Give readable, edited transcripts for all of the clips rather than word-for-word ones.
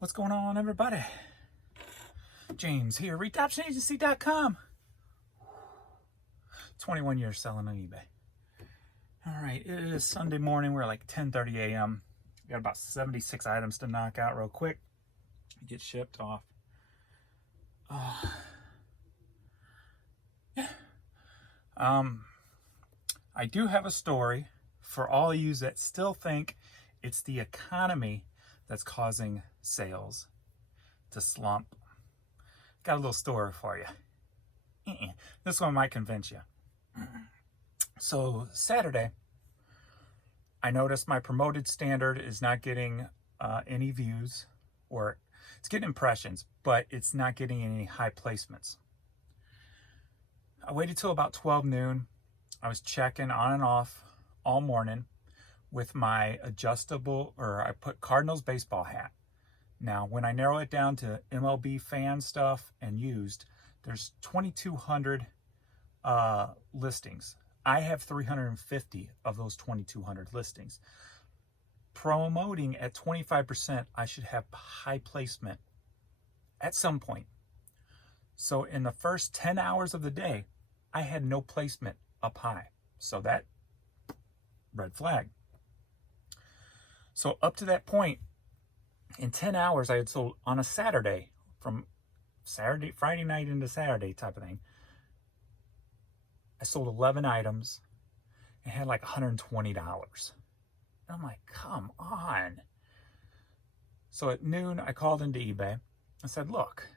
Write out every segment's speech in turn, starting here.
What's going on, everybody? James here, ReadOptionAgency.com. 21 years selling on eBay. All right, it is Sunday morning. We're like 10:30 a.m. We got about 76 items to knock out real quick. Get shipped off. I do have a story for all of you that still think it's the economy that's causing sales to slump. Got a little story for you. This one might convince you. So Saturday, I noticed my promoted standard is not getting any views, or it's getting impressions, but it's not getting any high placements. I waited till about 12 noon. I was checking on and off all morning with my adjustable, or I put Cardinals baseball hat. Now, when I narrow it down to MLB fan stuff and used, there's 2,200 listings. I have 350 of those 2,200 listings. Promoting at 25%, I should have high placement at some point. So in the first 10 hours of the day, I had no placement up high. So that, red flag. So up to that point, in 10 hours, I had sold on a Saturday, from Friday night into Saturday type of thing. I sold 11 items and had like $120. And I'm like, come on. So at noon, I called into eBay. I said, look,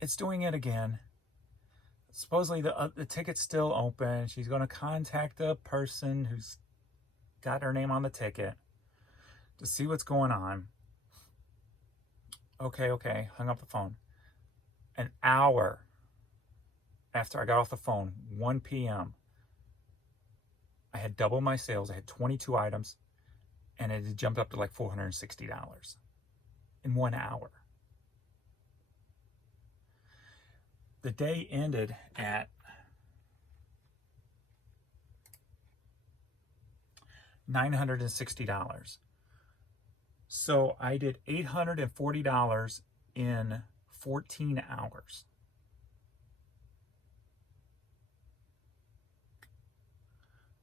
it's doing it again. Supposedly the ticket's still open. She's going to contact the person who's got her name on the ticket to see what's going on. Okay. Hung up the phone. An hour after I got off the phone, 1 p.m., I had double my sales. I had 22 items, and it had jumped up to like $460 in 1 hour. The day ended at $960. So I did $840 in 14 hours.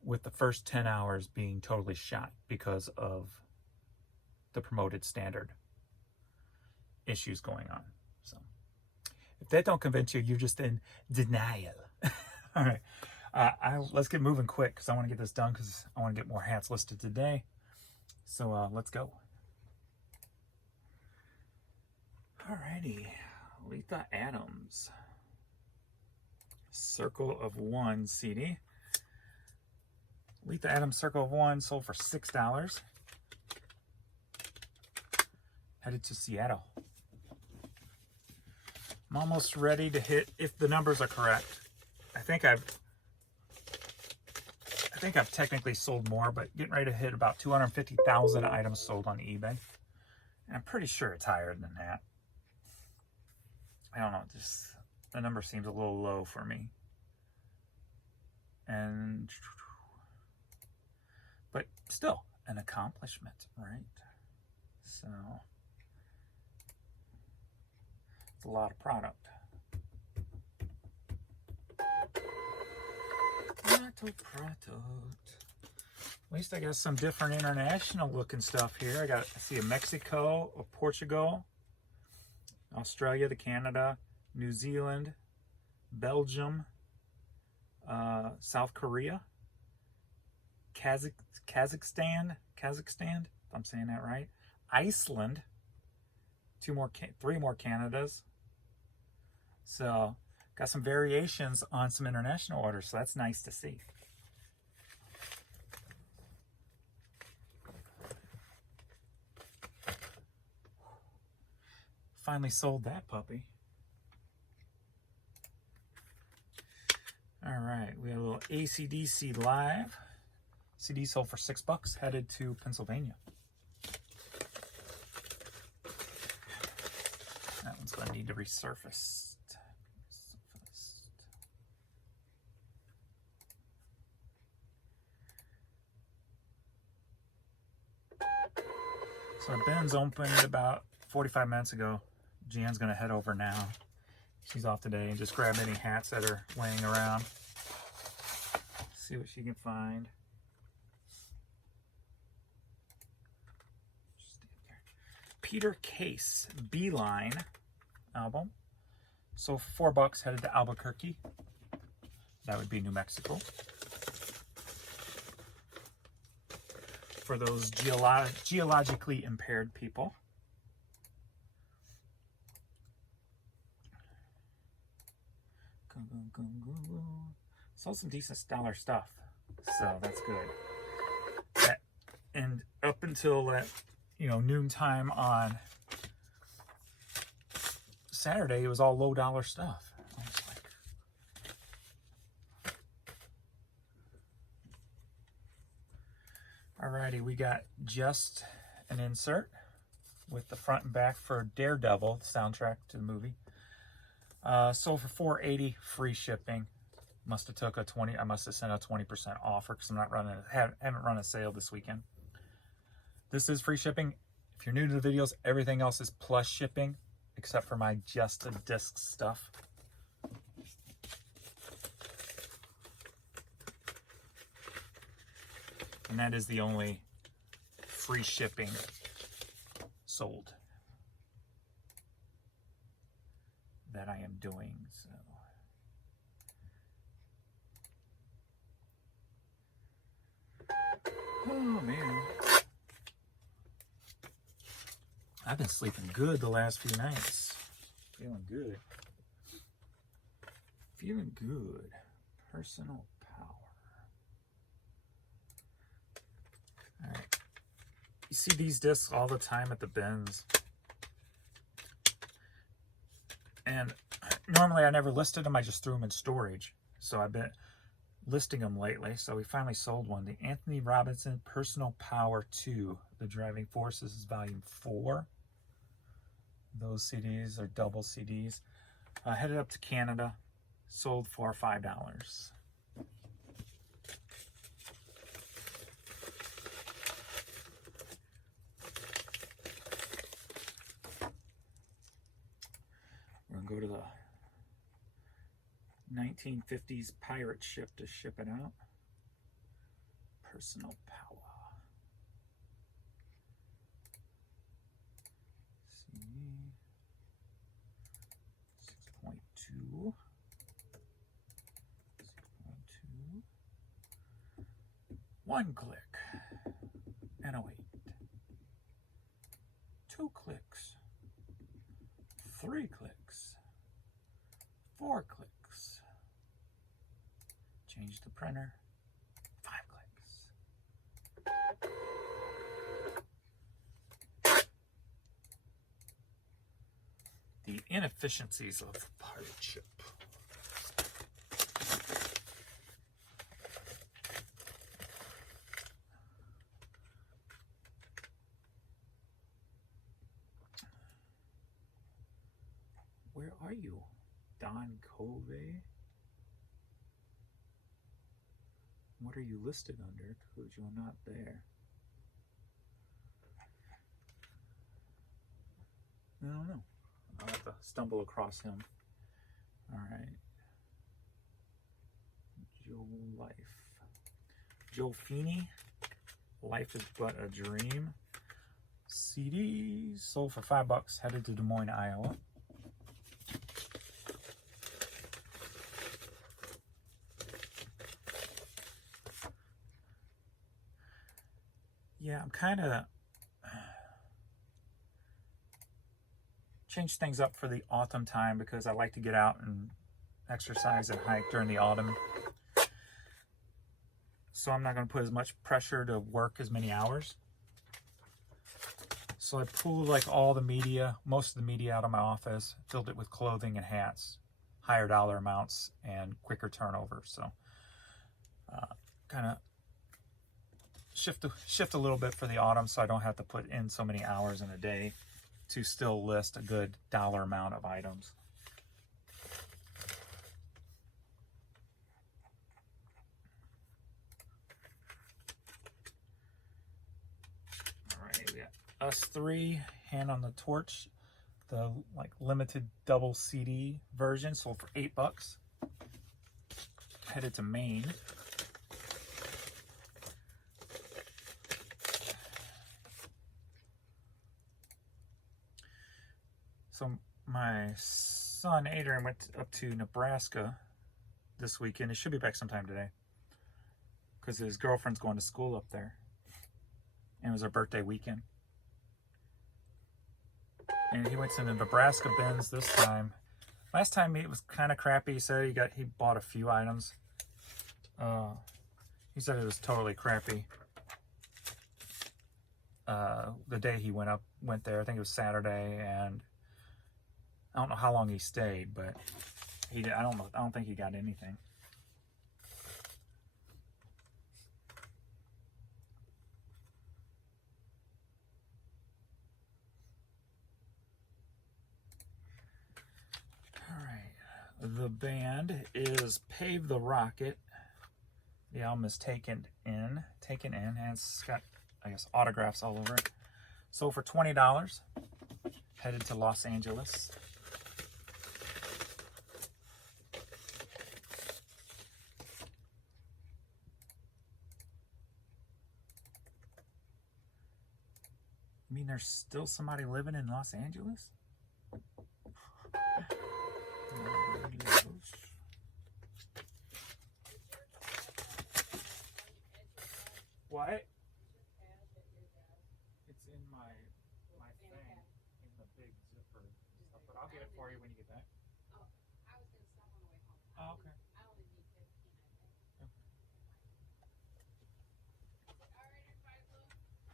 With the first 10 hours being totally shot because of the promoted standard issues going on. So if that don't convince you, you're just in denial. All right. Let's get moving quick because I want to get this done because I want to get more hats listed today. So let's go. Alrighty. Letha Adams. Circle of One CD. Letha Adams Circle of One sold for $6. Headed to Seattle. I'm almost ready to hit, if the numbers are correct. I think I've technically sold more, but getting ready to hit about 250,000 items sold on eBay. And I'm pretty sure it's higher than that. I don't know, just the number seems a little low for me. But still an accomplishment, right? So it's a lot of product. Product. At least I got some different international looking stuff here. I see a Mexico, a Portugal, Australia, the Canada, New Zealand, Belgium, South Korea, Kazakhstan, if I'm saying that right, Iceland, three more Canadas. So got some variations on some international orders, so that's nice to see. Finally sold that puppy. All right, we have a little AC/DC Live. CD sold for $6, headed to Pennsylvania. That one's going to need to resurface. So our bin's opened about 45 minutes ago. Jan's gonna head over now. She's off today and just grab any hats that are laying around. See what she can find. Peter Case, Beeline album. So for $4 headed to Albuquerque. That would be New Mexico. For those geologically impaired people. Sold some decent dollar stuff, so that's good. And up until noontime on Saturday, it was all low dollar stuff. I was like, alrighty, we got just an insert with the front and back for Daredevil, the soundtrack to the movie. Sold for $4.80, free shipping. Must have took a 20. I must have sent a 20% offer because I'm not running. Haven't run a sale this weekend. This is free shipping. If you're new to the videos, everything else is plus shipping, except for my just a disc stuff. And that is the only free shipping sold that I am doing. So oh man, I've been sleeping good the last few nights. Feeling good. Feeling good. Personal power. All right. You see these discs all the time at the bins. And normally I never listed them. I just threw them in storage. So I've been listing them lately. So we finally sold one. The Anthony Robinson Personal Power 2. The Driving Forces is volume 4. Those CDs are double CDs. Headed up to Canada. Sold for $5. We're going to go to the 1950s pirate ship to ship it out. Personal power. See. 6.2. 6.2. 1 click. And a wait. 2 clicks. 3 clicks. 4 clicks. Change the printer. 5 clicks. The inefficiencies of the pirate ship. Where are you, Don Covey? What are you listed under? Because you're not there. I don't know. I'll have to stumble across him. All right. Joe Life. Joe Feeney. Life is But a Dream. CD sold for $5. Headed to Des Moines, Iowa. Yeah, I'm kind of changed things up for the autumn time because I like to get out and exercise and hike during the autumn. So I'm not going to put as much pressure to work as many hours. So I pulled like all the media, most of the media out of my office, filled it with clothing and hats, higher dollar amounts and quicker turnover. So kind of shift a little bit for the autumn so I don't have to put in so many hours in a day to still list a good dollar amount of items. All right, we got Us Three, Hand on the Torch, the like limited double CD version, sold for $8. Headed to Maine. So my son Adrian went up to Nebraska this weekend. He should be back sometime today because his girlfriend's going to school up there, and it was her birthday weekend. And he went to the Nebraska bins this time. Last time it was kind of crappy. He said he bought a few items. He said it was totally crappy. The day he went there, I think it was Saturday, and I don't know how long he stayed, but I don't think he got anything. The band is Pave the Rocket. The album is taken in, and it's got, I guess, autographs all over it. Sold for $20. Headed to Los Angeles. You mean there's still somebody living in Los Angeles? What? It's in my thing, in the big zipper stuff, but I'll get it for you when you get back. Oh, I was going to stop on the way home. Oh, okay. I only need 15, I think. Okay. All right, everybody, look.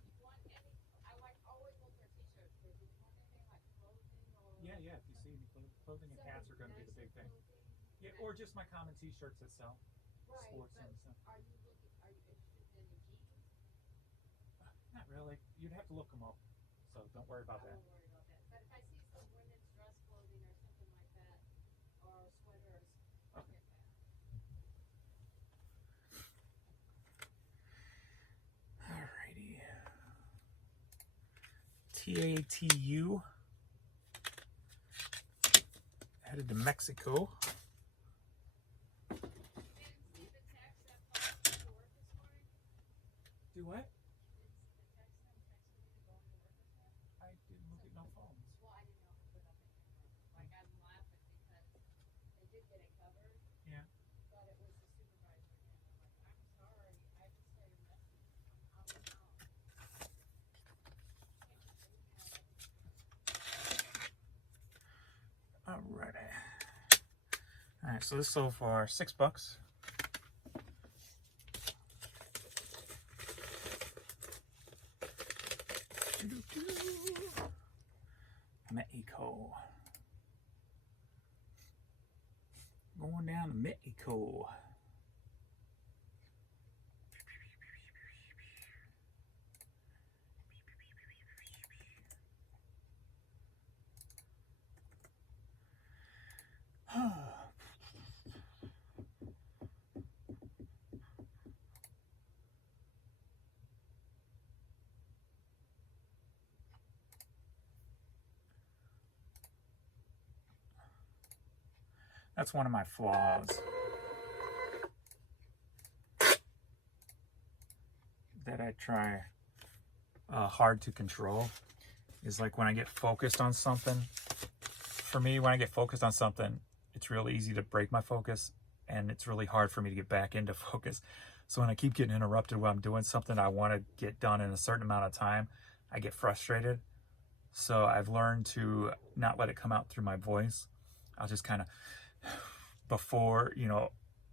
You want any? I like always look for t-shirts. Do you want anything like clothing or? Yeah. If you see any clothing and hats are going to be the big thing. Yeah, or just my common t-shirts that sell. Right. Sports and stuff. Are you interested in the jeans? Not really. You'd have to look them up, so don't worry about that. I won't worry about that. But if I see some women's dress clothing or something like that, or sweaters, I'll get that. Alrighty. TATU. Headed to Mexico. Do what? I didn't look at no phones. Well, I didn't know if it put up in like I'm laughing because they did get it covered. Yeah. But it was the supervisor again. I'm like, I'm sorry, I just saw your message. Alrighty. Alright, so this sold for $6. Mexico. Going down to Mexico. That's one of my flaws. That I try hard to control is like when I get focused on something. For me, when I get focused on something, it's really easy to break my focus, and it's really hard for me to get back into focus. So when I keep getting interrupted while I'm doing something I want to get done in a certain amount of time, I get frustrated. So I've learned to not let it come out through my voice. I'll just kind of, before,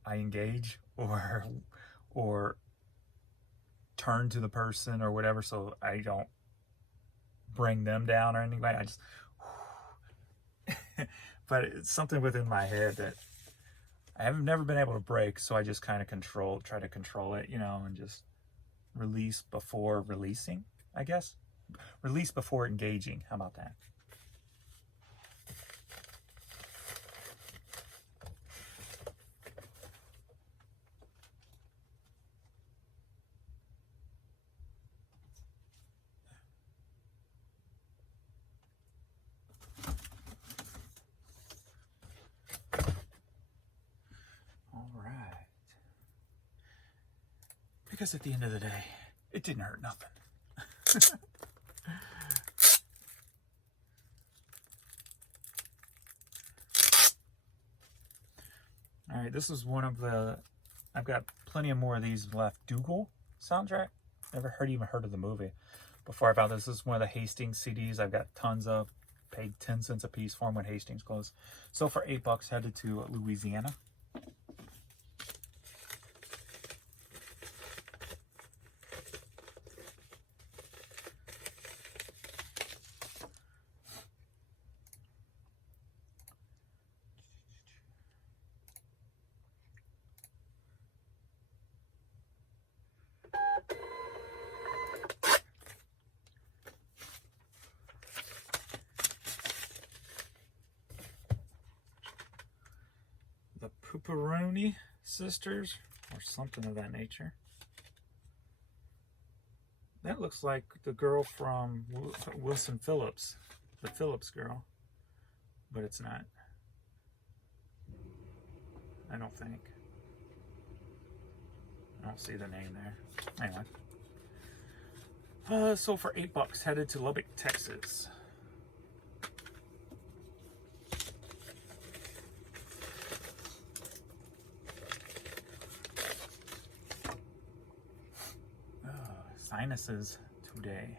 I engage or turn to the person or whatever, so I don't bring them down or anything. I just, but it's something within my head that I have never been able to break, so I just kind of try to control it, and just release before releasing, I guess. Release before engaging. How about that? because at the end of the day, it didn't hurt nothing. All right, this is one of the, I've got plenty of more of these left. Dougal soundtrack. Never even heard of the movie before I found this. This is one of the Hastings CDs I've got tons of. Paid 10 cents a piece for them when Hastings closed. So for $8, headed to Louisiana. The Pepperoni Sisters, or something of that nature. That looks like the girl from Wilson Phillips, the Phillips girl, but it's not. I don't think. I don't see the name there. Anyway. So for $8, headed to Lubbock, Texas. Sinuses today.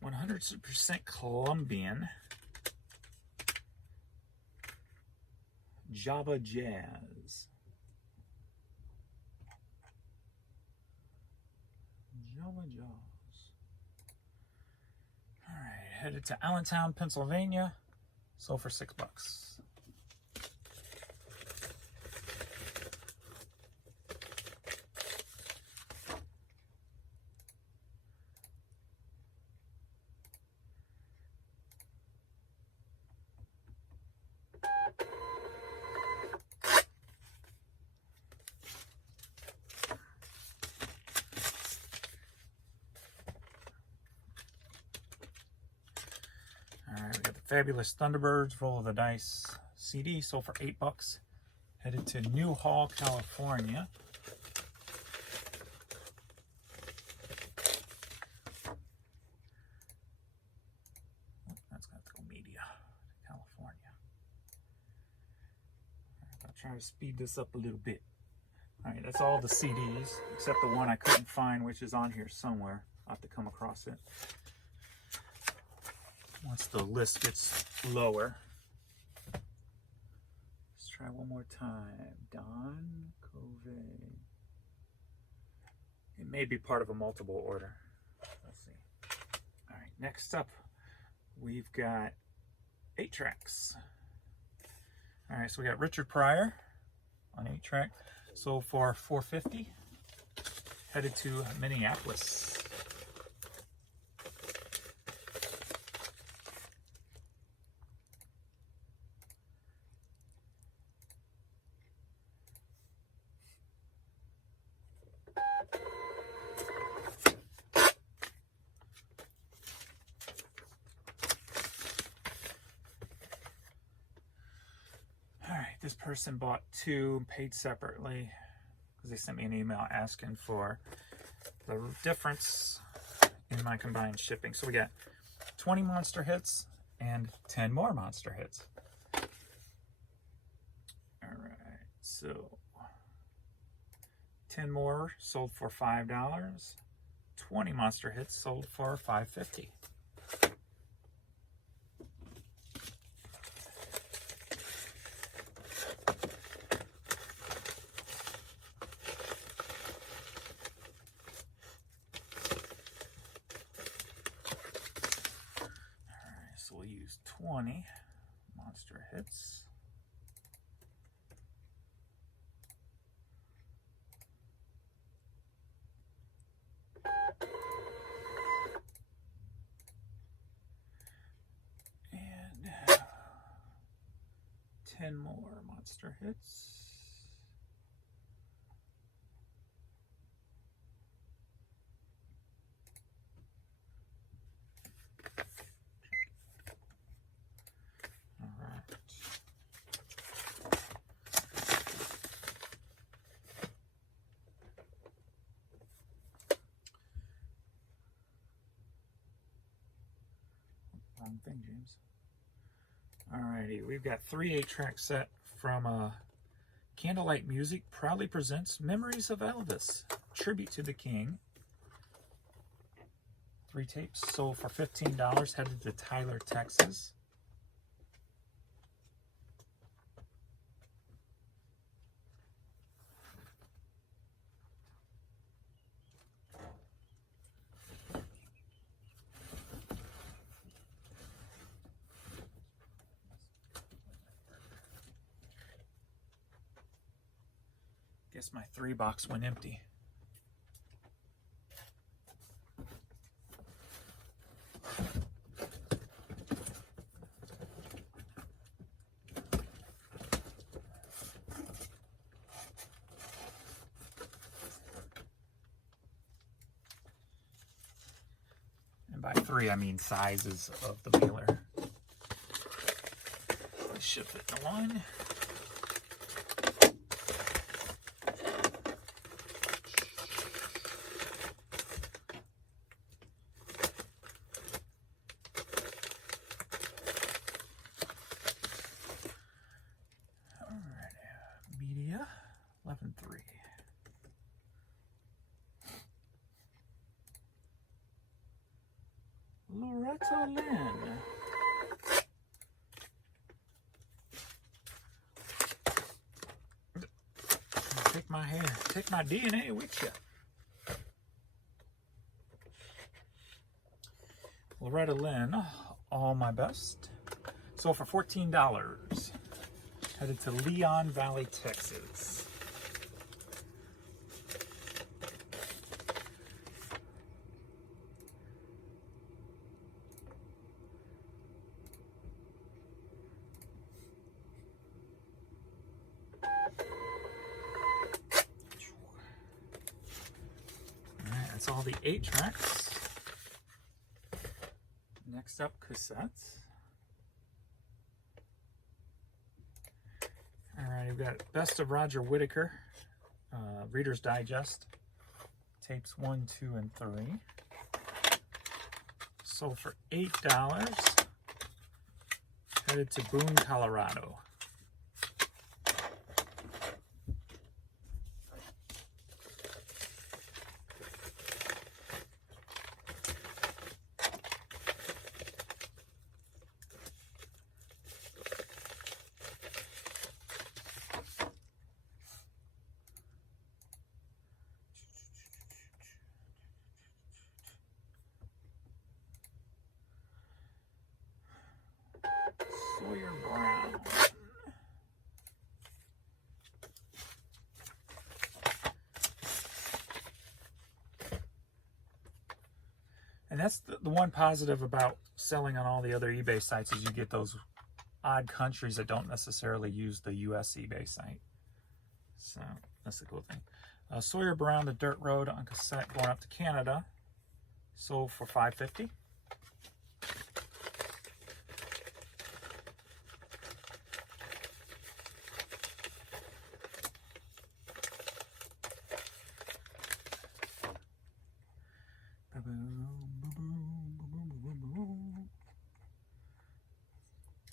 %100% Colombian Java Jazz. Java Jazz. All right, headed to Allentown, Pennsylvania. Sold for $6. Alright, we got the Fabulous Thunderbirds Roll of the Dice CD, sold for $8. Headed to Newhall, California. Oh, that's got to go media, California. I'll try to speed this up a little bit. Alright, that's all the CDs, except the one I couldn't find, which is on here somewhere. I'll have to come across it once the list gets lower. Let's try one more time. Don Covey. It may be part of a multiple order. Let's see. All right, next up, we've got 8 tracks. All right, so we got Richard Pryor on 8-track. Sold for $4.50. Headed to Minneapolis. This person bought 2 and paid separately because they sent me an email asking for the difference in my combined shipping. So we got 20 monster hits and 10 more monster hits. All right, so 10 more sold for $5. 20 monster hits sold for $5.50. So we'll use 20 monster hits. And 10 more monster hits. wrong thing, James. Alrighty, we've got 3 8-track set from Candlelight Music proudly presents Memories of Elvis, Tribute to the King. 3 tapes sold for $15, headed to Tyler, Texas. Guess my 3 box went empty. And by 3, I mean sizes of the mailer. Let's ship it to 1. Media 11.3. Loretta Lynn. Take my hair, take my DNA with you. Loretta Lynn, All My Best. Sold for $14. Headed to Leon Valley, Texas. Alright, that's all the 8 tracks. Next up, cassettes. Alright, we've got Best of Roger Whittaker, Reader's Digest, tapes 1, 2, and 3. Sold for $8. Headed to Boone, Colorado. Sawyer Brown. And that's the one positive about selling on all the other eBay sites is you get those odd countries that don't necessarily use the US eBay site. So that's the cool thing. Sawyer Brown, The Dirt Road on cassette going up to Canada. Sold for $5.50.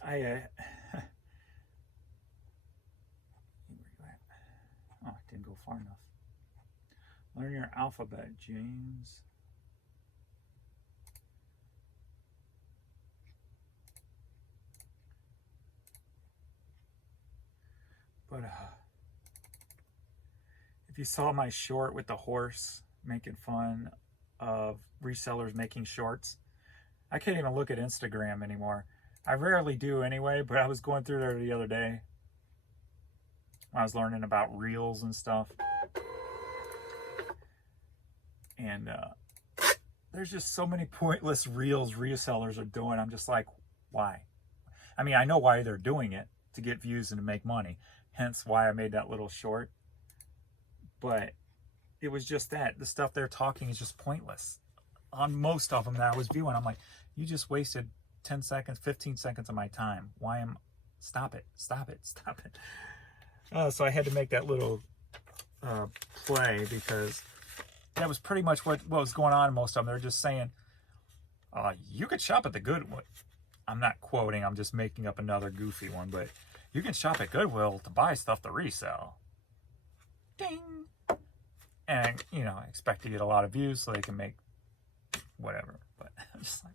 Where you at? Oh, it didn't go far enough. Learn your alphabet, James. But if you saw my short with the horse making fun of resellers making shorts, I can't even look at Instagram anymore. I rarely do anyway, but I was going through there the other day. I was learning about reels and stuff. And there's just so many pointless reels resellers are doing. I'm just like, why? I mean, I know why they're doing it, to get views and to make money. Hence why I made that little short. But it was just that. The stuff they're talking is just pointless. On most of them that I was viewing, I'm like, you just wasted 10 seconds, 15 seconds of my time. Why am... Stop it. Stop it. Stop it. So I had to make that little play because that was pretty much what was going on in most of them. They're just saying, you could shop at the Goodwill. I'm not quoting, I'm just making up another goofy one, but you can shop at Goodwill to buy stuff to resell. Ding! And, you know, I expect to get a lot of views so they can make whatever. But I'm just like,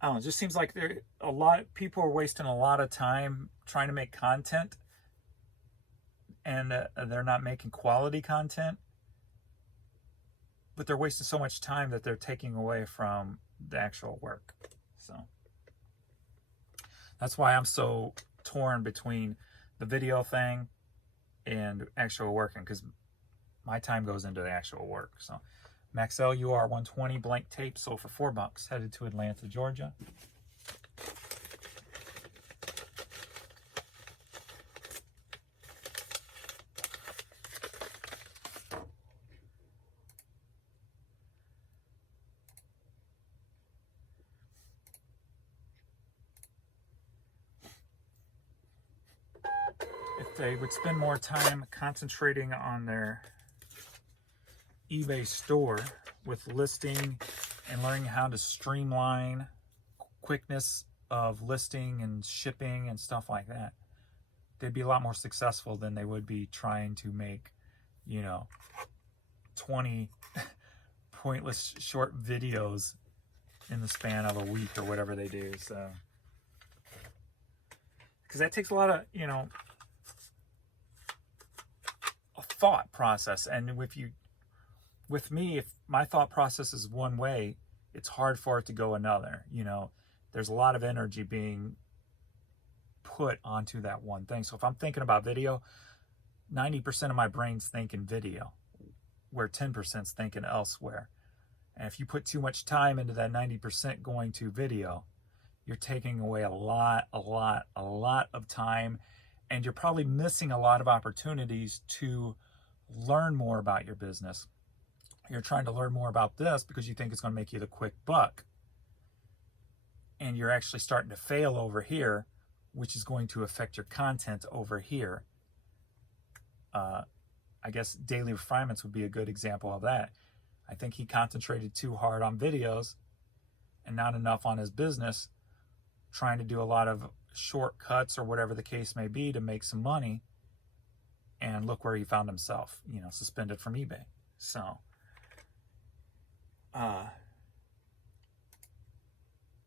I don't know, it just seems like people are wasting a lot of time trying to make content, and they're not making quality content, but they're wasting so much time that they're taking away from the actual work. So that's why I'm so torn between the video thing and actual working, because my time goes into the actual work. So Maxell UR 120 blank tape sold for $4, headed to Atlanta, Georgia. If they would spend more time concentrating on their eBay store with listing and learning how to streamline quickness of listing and shipping and stuff like that, they'd be a lot more successful than they would be trying to make, you know, 20 pointless short videos in the span of a week or whatever they do. So, because that takes a lot of, you know, a thought process. And with me, if my thought process is one way, it's hard for it to go another. You know, there's a lot of energy being put onto that one thing. So if I'm thinking about video, 90% of my brain's thinking video, where 10% is thinking elsewhere. And if you put too much time into that 90% going to video, you're taking away a lot of time, and you're probably missing a lot of opportunities to learn more about your business. You're trying to learn more about this because you think it's going to make you the quick buck, and you're actually starting to fail over here, which is going to affect your content over here. I guess Daily Refinements would be a good example of that. I think he concentrated too hard on videos and not enough on his business, trying to do a lot of shortcuts or whatever the case may be to make some money. And look where he found himself, you know, suspended from eBay. So,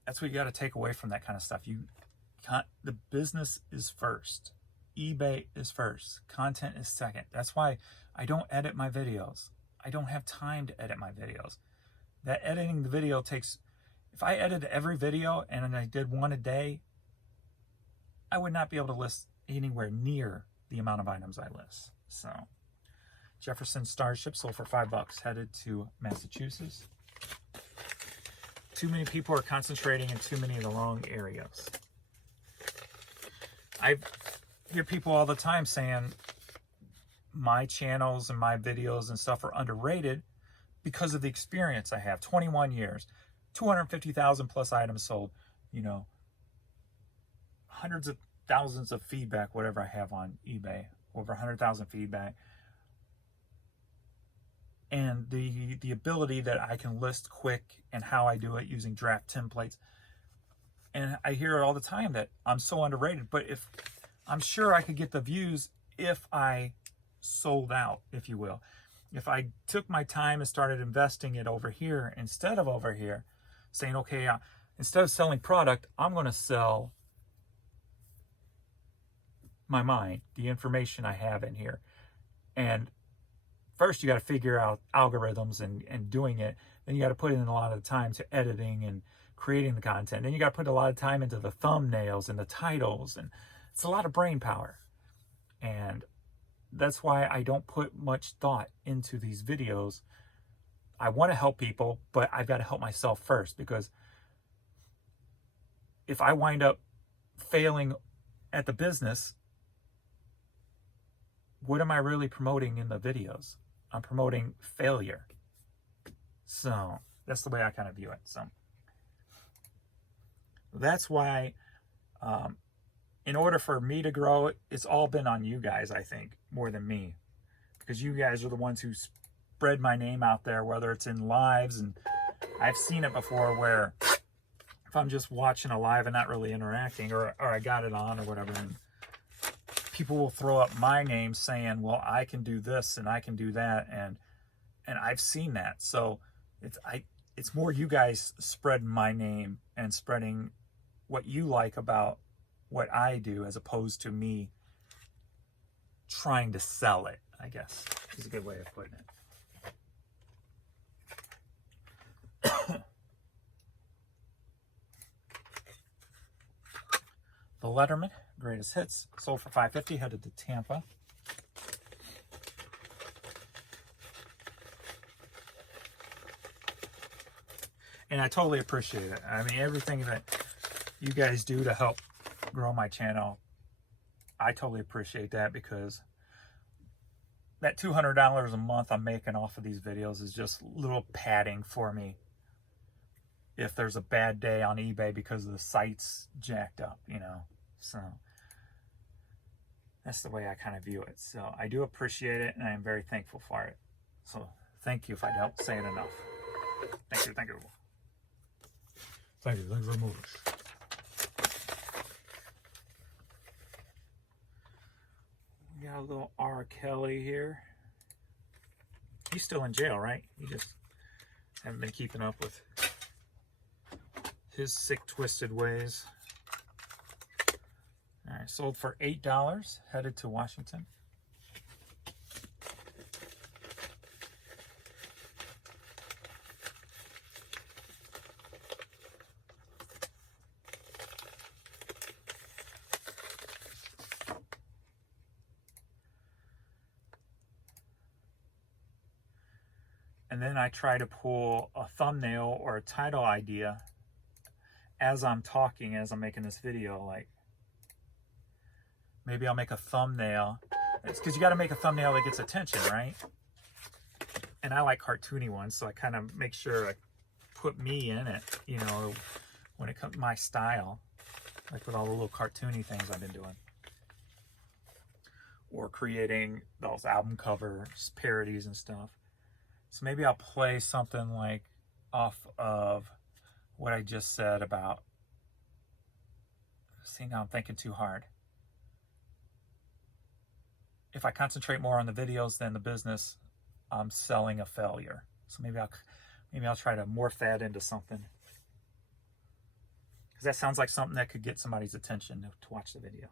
that's what you got to take away from that kind of stuff. The business is first. eBay is first. Content is second. That's why I don't edit my videos. I don't have time to edit my videos. That editing the video takes, if I edited every video and I did one a day, I would not be able to list anywhere near the amount of items I list. So, Jefferson Starship sold for $5, headed to Massachusetts. Too many people are concentrating in too many of the wrong areas. I hear people all the time saying my channels and my videos and stuff are underrated because of the experience I have. 21 years, 250,000 plus items sold, you know, hundreds of thousands of feedback, whatever I have on eBay, over 100,000 feedback. And the ability that I can list quick and how I do it using draft templates. And I hear it all the time that I'm so underrated, but if I'm sure I could get the views if I sold out, if you will. If I took my time and started investing it over here instead of over here, saying, okay, instead of selling product, I'm going to sell my mind, the information I have in here. And first you got to figure out algorithms and doing it. Then you got to put in a lot of time to editing and creating the content. Then you got to put a lot of time into the thumbnails and the titles. And it's a lot of brain power. And that's why I don't put much thought into these videos. I want to help people, but I've got to help myself first, because if I wind up failing at the business, what am I really promoting in the videos? I'm promoting failure. So that's the way I kind of view it. So that's why, in order for me to grow, it's all been on you guys, I think, more than me. Because you guys are the ones who spread my name out there, whether it's in lives and I've seen it before where if I'm just watching a live and not really interacting, or I got it on or whatever, and people will throw up my name saying, well, I can do this and I can do that, and I've seen that. So it's more you guys spreading my name and spreading what you like about what I do, as opposed to me trying to sell it, I guess is a good way of putting it. The Letterman Greatest Hits sold for $5.50, headed to Tampa. And I totally appreciate it. I mean, everything that you guys do to help grow my channel, I totally appreciate that, because that $200 a month I'm making off of these videos is just little padding for me if there's a bad day on eBay because the site's jacked up, you know. So that's the way I kind of view it. So I do appreciate it, and I am very thankful for it. So thank you if I don't say it enough. Thank you, thank you. Thank you very much. We got a little R. Kelly here. He's still in jail, right? You just haven't been keeping up with his sick, twisted ways. All right, sold for $8, headed to Washington. And then I try to pull a thumbnail or a title idea as I'm talking, as I'm making this video. Like, maybe I'll make a thumbnail. It's because you got to make a thumbnail that gets attention, right? And I like cartoony ones, so I kind of make sure I put me in it, you know, when it comes to my style, like with all the little cartoony things I've been doing. Or creating those album covers, parodies and stuff. So maybe I'll play something like off of what I just said about, see, now I'm thinking too hard. If I concentrate more on the videos than the business, I'm selling a failure. So maybe I'll try to morph that into something, because that sounds like something that could get somebody's attention to watch the video.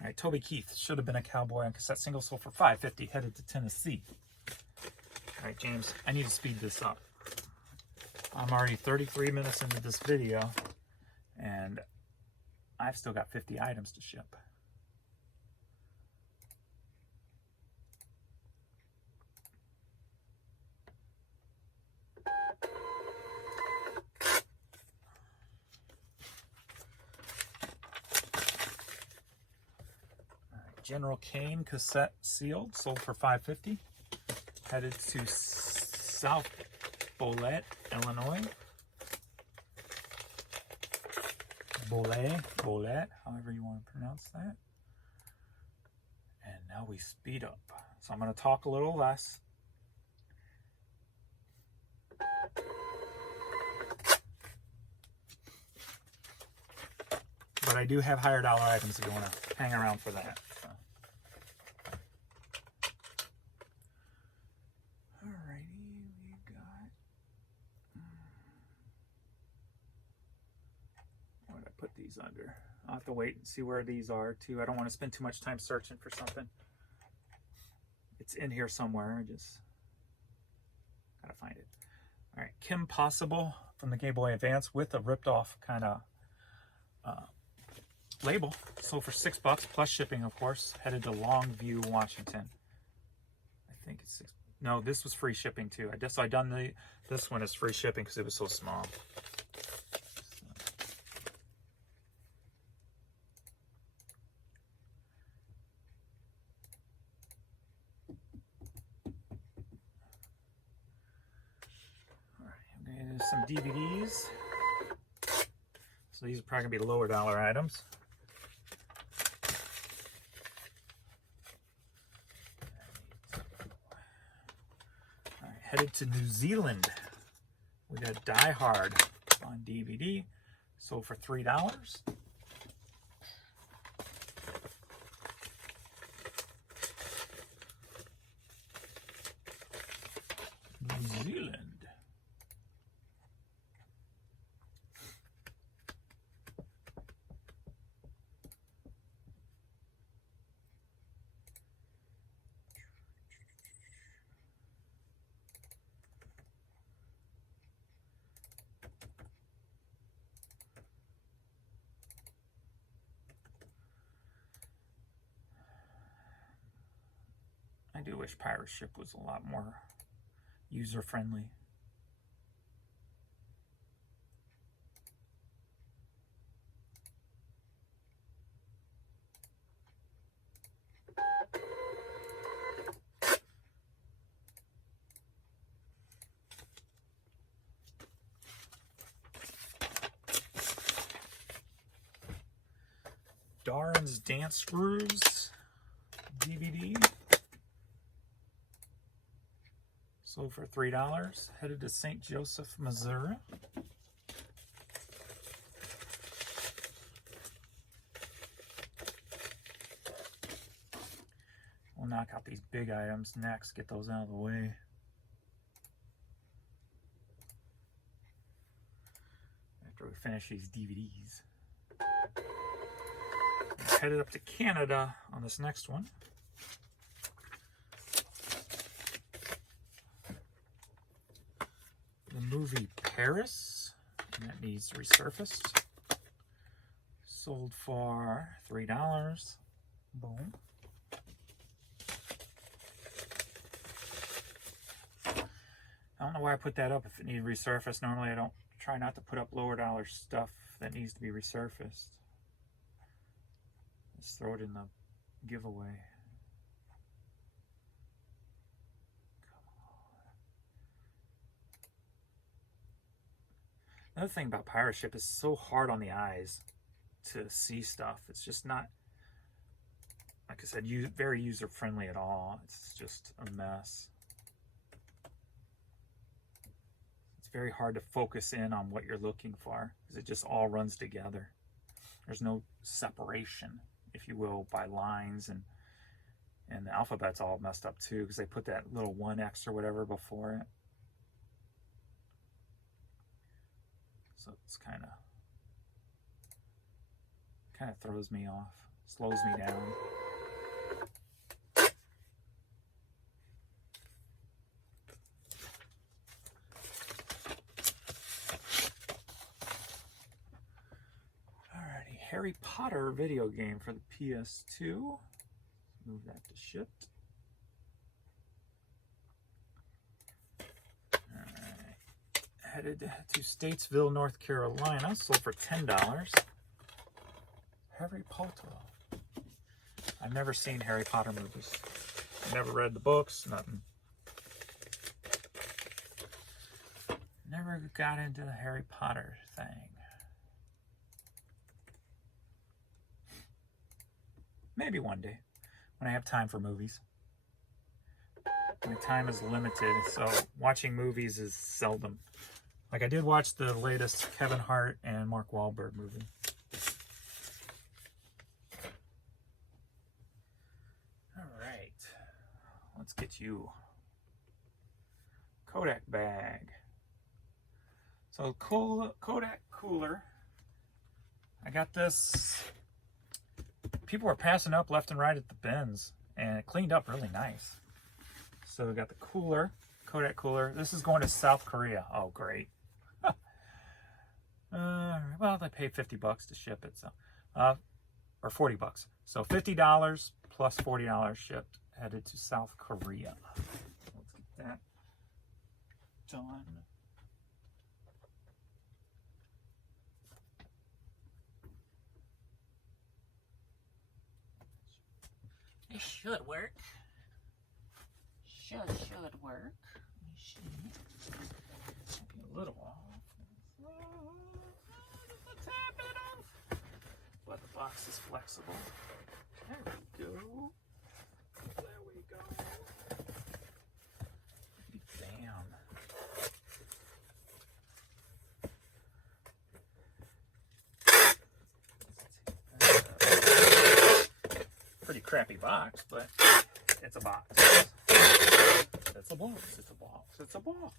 All right, Toby Keith, Should Have Been a Cowboy on cassette single, sold for $5.50, headed to Tennessee. All right, James, I need to speed this up. I'm already 33 minutes into this video, and I've still got 50 items to ship. General Kane cassette sealed, sold for $5.50, headed to South Bolette, Illinois. Bolette, however you want to pronounce that. And now we speed up. So I'm going to talk a little less. But I do have higher dollar items if you want to hang around for that. So. Alrighty, we got... What did I put these under? I'll have to wait and see where these are too. I don't want to spend too much time searching for something. It's in here somewhere. I just gotta find it. All right, Kim Possible from the Game Boy Advance with a ripped off kind of label. Sold for $6 plus shipping, of course. Headed to Longview, Washington. I think it's $6. No, this was free shipping too. I guess I done this one is free shipping because it was so small. All right, I'm gonna do some DVDs. So these are probably gonna be lower dollar items. Headed to New Zealand got Die Hard on DVD, sold for $3. New Zealand. I do wish Pirate Ship was a lot more user-friendly. Darren's Dance Grooves DVD. Sold for $3. Headed to St. Joseph, Missouri. We'll knock out these big items next, get those out of the way. After we finish these DVDs. Headed up to Canada on this next one. The movie Paris, and that needs resurfaced. Sold for $3. Boom. I don't know why I put that up if it needed resurfaced. Normally I don't try not to put up lower dollar stuff that needs to be resurfaced. Just throw it in the giveaway. Another thing about Pirate Ship is so hard on the eyes to see stuff. It's just not, like I said, very user-friendly at all. It's just a mess. It's very hard to focus in on what you're looking for because it just all runs together. There's no separation, if you will, by lines, and the alphabet's all messed up too because they put that little 1X or whatever before it. So it's kind of throws me off, slows me down. Alrighty, Harry Potter video game for the PS2. Move that to shipped. Headed to Statesville, North Carolina, sold for $10. Harry Potter. I've never seen Harry Potter movies. Never read the books, nothing. Never got into the Harry Potter thing. Maybe one day, when I have time for movies. My time is limited, so watching movies is seldom. Like I did watch the latest Kevin Hart and Mark Wahlberg movie. All right, let's get you Kodak bag. So Kodak cooler. I got this. People were passing up left and right at the bins, and it cleaned up really nice. So we got the cooler, Kodak cooler. This is going to South Korea. Oh, great. Well, they paid $50 to ship it, so or $40. So $50 plus $40 shipped, headed to South Korea. Let's get that done. It should work. Should work. Let me see. Maybe a little off. Just a tad bit off. But the box is flexible. There we go. There we go. Bam. crappy box, but it's a box. It's a box. It's a box. It's a box. It's a box.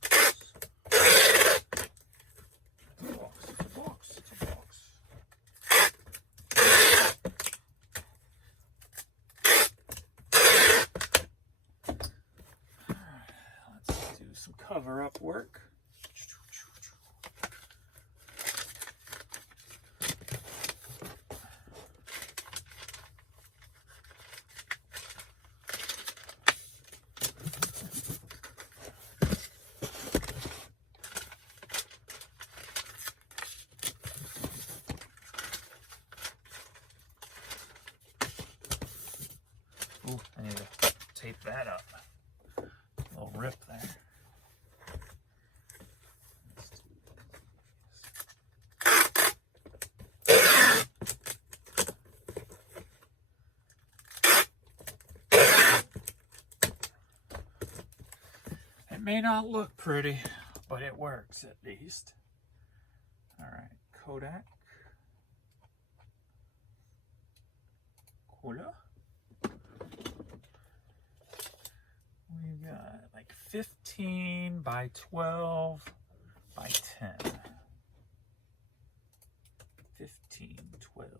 It's a box. It's a box. Let's do some cover-up work. Ooh, I need to tape that up. A little rip there. It may not look pretty, but it works at least. All right, Kodak. Cola. We got like 15 by 12 by 10. 15, 12,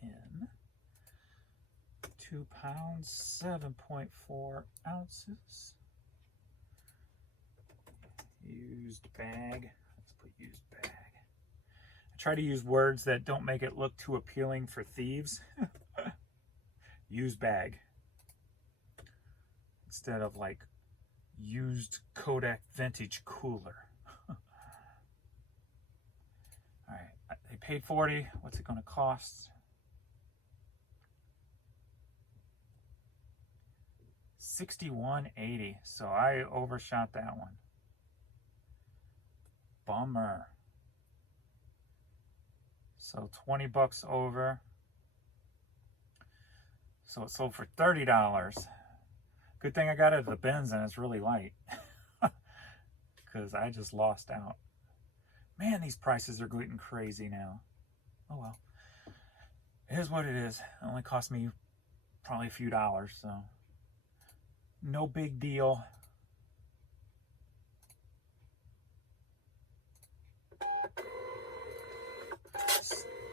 10. 2 pounds, 7.4 ounces. Used bag. Let's put used bag. I try to use words that don't make it look too appealing for thieves. Used bag. Instead of like used Kodak vintage cooler. All right, they paid $40. What's it going to cost? $61.80. So I overshot that one. Bummer. So 20 bucks over. So it sold for $30. Good thing I got it at the bins and it's really light. Because I just lost out. Man, these prices are getting crazy now. Oh well. It is what it is. It only cost me probably a few dollars, so no big deal.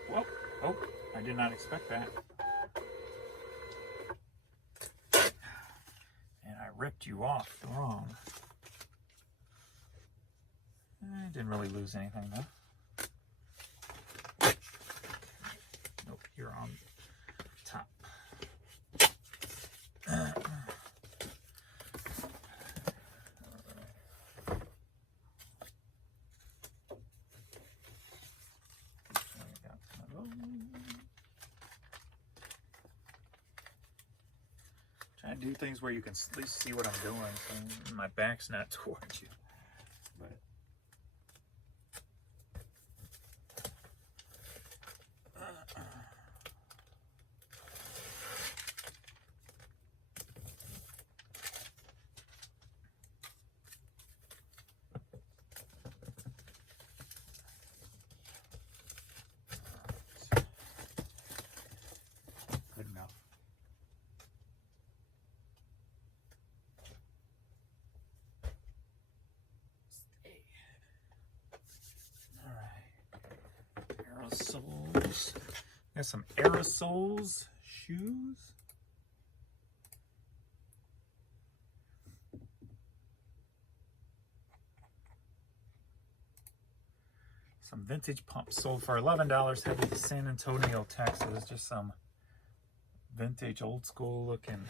Whoa. Oh, I did not expect that. Ripped you off wrong. I didn't really lose anything though. Nope, you're on top. Try to do things where you can at least see what I'm doing, so my back's not towards you. But good enough. Aerosols. Got some aerosols shoes. Some vintage pumps sold for $11, headed to San Antonio, Texas. Just some vintage, old school looking.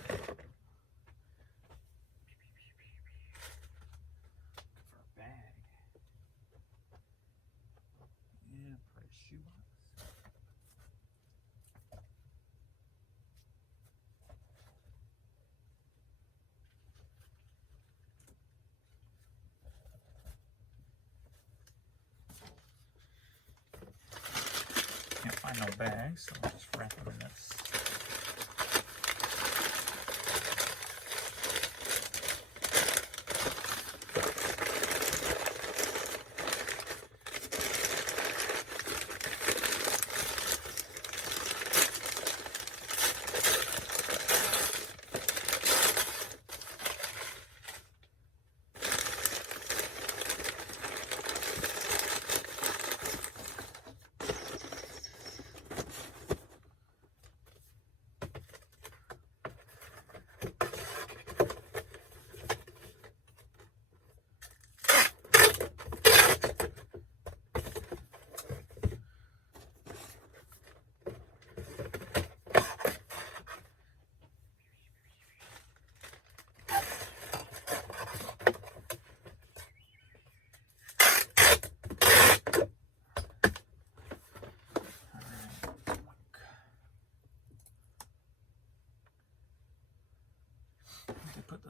Can't find no bags, so I'll just wrap them in this.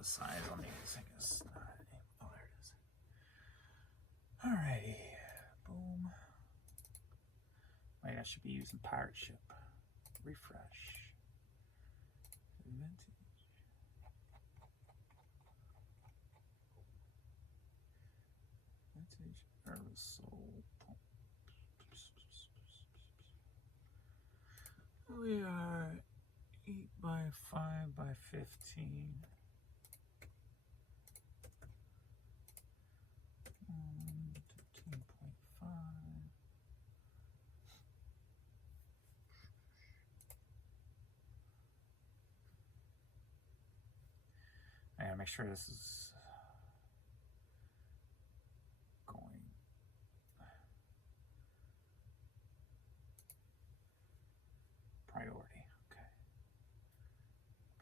the size on these? I guess not. Oh, there it is. Alrighty. Boom. Wait, I should be using pirate ship. Refresh. Vintage. Vintage aerosol pump. We are 8 by 5 by 15. 15.5. I gotta make sure this is going. Priority, okay.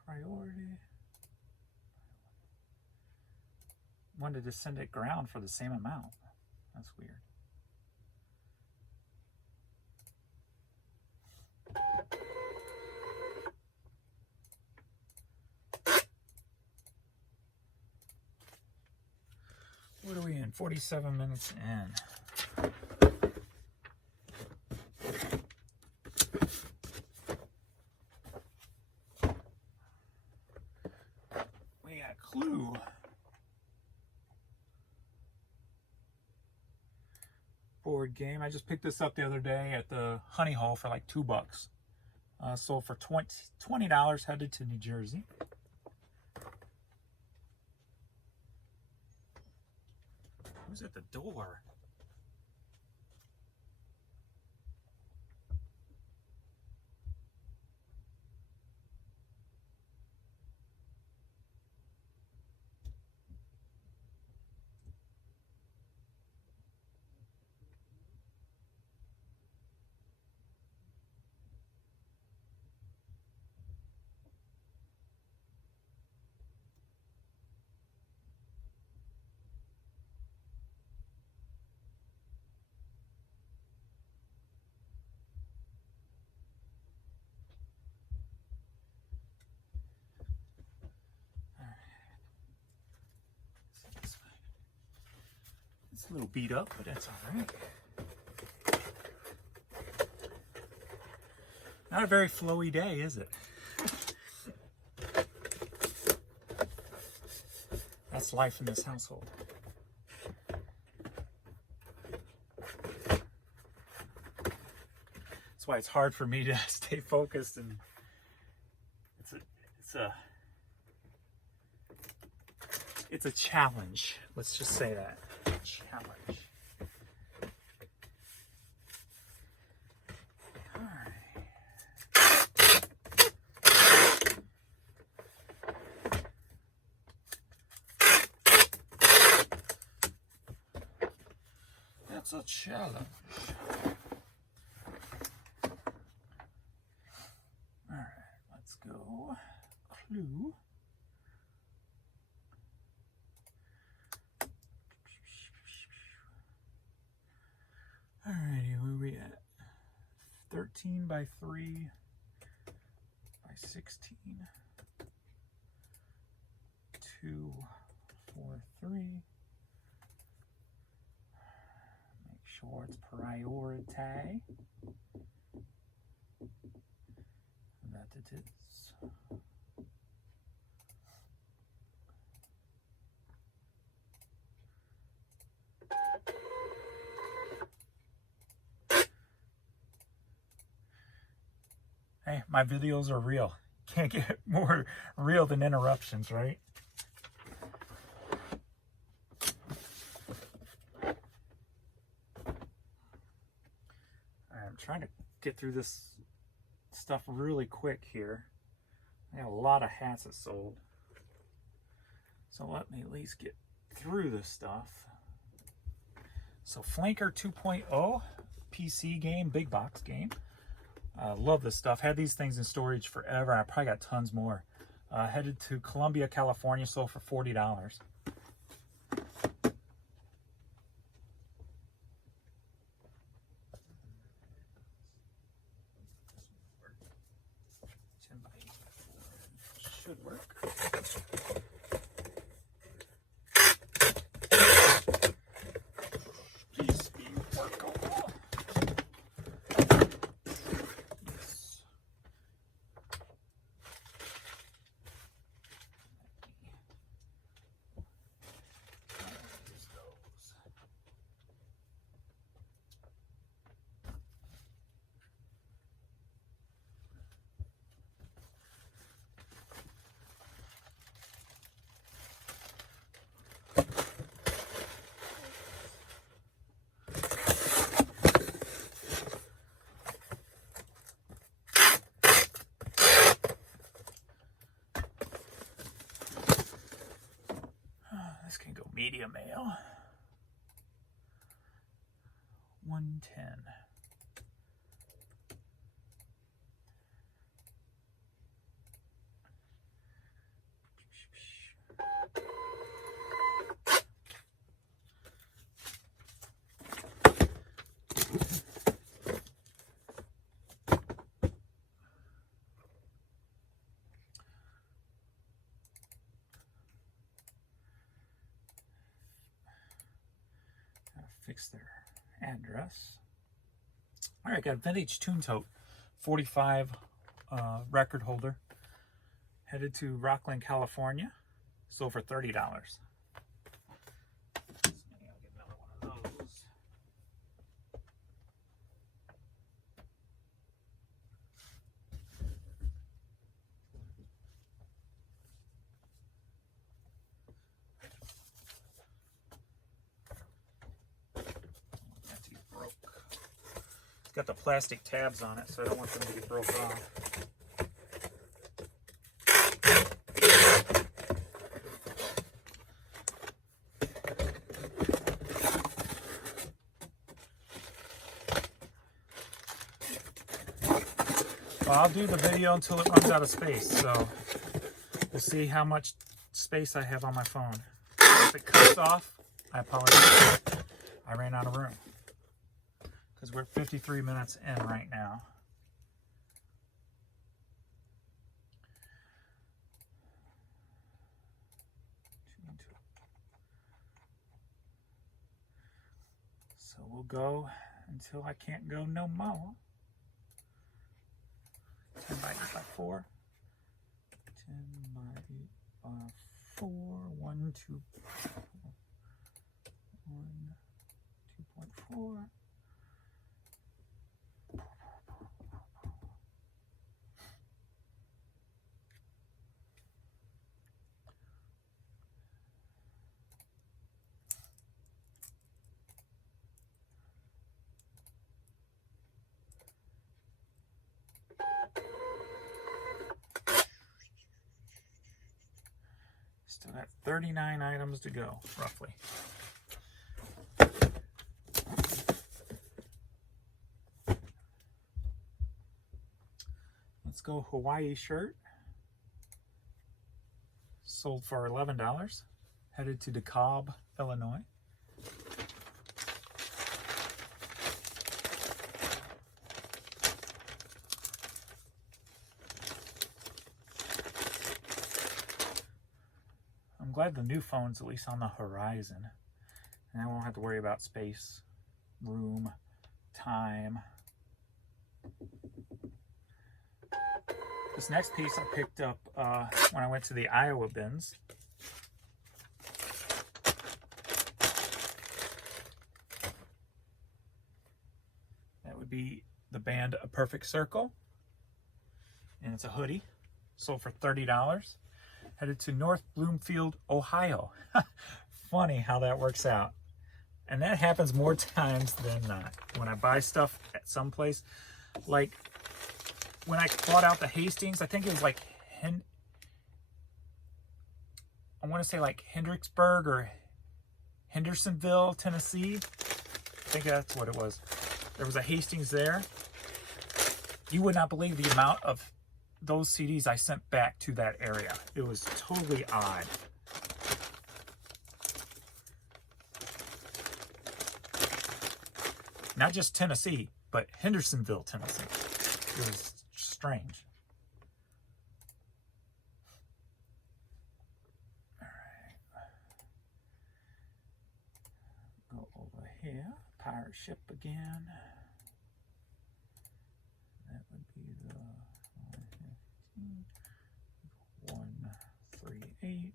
Priority. Wanted to send it ground for the same amount. That's weird. What are we in? 47 minutes in. We got Clue. Board game. I just picked this up the other day at the Honey Hole for like $2. Sold for $20, headed to New Jersey. Who's at the door? It's a little beat up, but that's all right. Not a very flowy day, is it? That's life in this household. That's why it's hard for me to stay focused, and it's a challenge. Let's just say that. Challenge. All right. That's a challenge. All right, let's go. Clue. Alrighty, where are we at? 13 by 3 by 16. 2, 4, 3. Make sure it's priority. That it is. Hey, my videos are real. Can't get more real than interruptions, right? I'm trying to get through this stuff really quick here. I got a lot of hats that sold. So let me at least get through this stuff. So Flanker 2.0, PC game, big box game. Love this stuff. Had these things in storage forever. I probably got tons more. Headed to Columbia, California, sold for $40. Should work. Media mail. 110. Fix their address. All right, got a vintage Tune Tote, 45 record holder, headed to Rockland, California. Sold for $30. I'll get another one of those. It's got the plastic tabs on it, so I don't want them to get broken off. Well, I'll do the video until it runs out of space, so we'll see how much space I have on my phone. If it cuts off, I apologize. I ran out of room. Because we're 53 minutes in right now. So we'll go until I can't go no more. 10 by 8 by 4. 10 by 8 by 4. 1, 2, 1, 2.4. Still got 39 items to go, roughly. Let's go Hawaii shirt. Sold for $11. Headed to DeKalb, Illinois. I'm glad the new phone's at least on the horizon, and I won't have to worry about space, room, time. This next piece I picked up when I went to the Iowa bins. That would be the band A Perfect Circle, and it's a hoodie. Sold for $30. Headed to North Bloomfield, Ohio. Funny how that works out. And that happens more times than not. When I buy stuff at some place, like when I bought out the Hastings, I think it was like, I want to say like Hendricksburg or Hendersonville, Tennessee. I think that's what it was. There was a Hastings there. You would not believe the amount of those CDs I sent back to that area. It was totally odd. Not just Tennessee, but Hendersonville, Tennessee. It was strange. All right. Go over here. Pirate ship again. That would be the 138.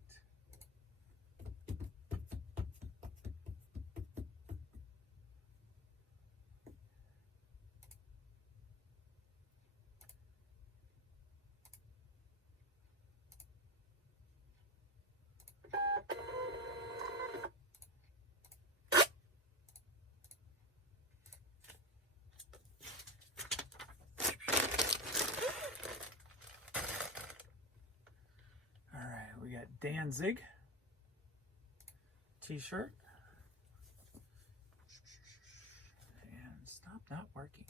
Danzig, t-shirt. And stop not working.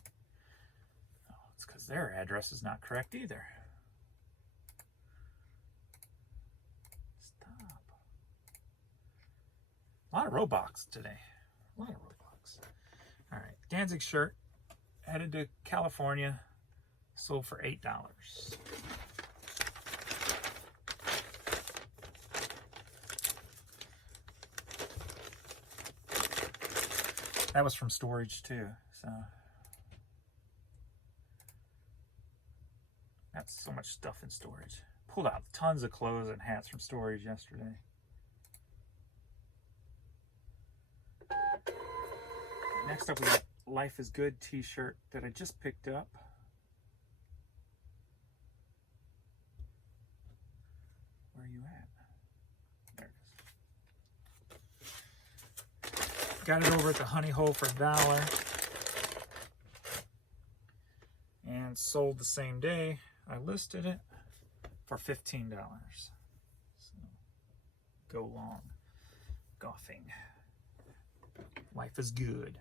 Oh, it's because their address is not correct either. Stop. A lot of Roblox today. A lot of Roblox. All right, Danzig shirt. Headed to California. Sold for $8. That was from storage too, so got so much stuff in storage. Pulled out tons of clothes and hats from storage yesterday. Next up we got Life is Good t-shirt that I just picked up. Where are you at? There it is. Got it over at the Honey Hole for $1 and sold the same day. I listed it for $15. So go long golfing. Life is good.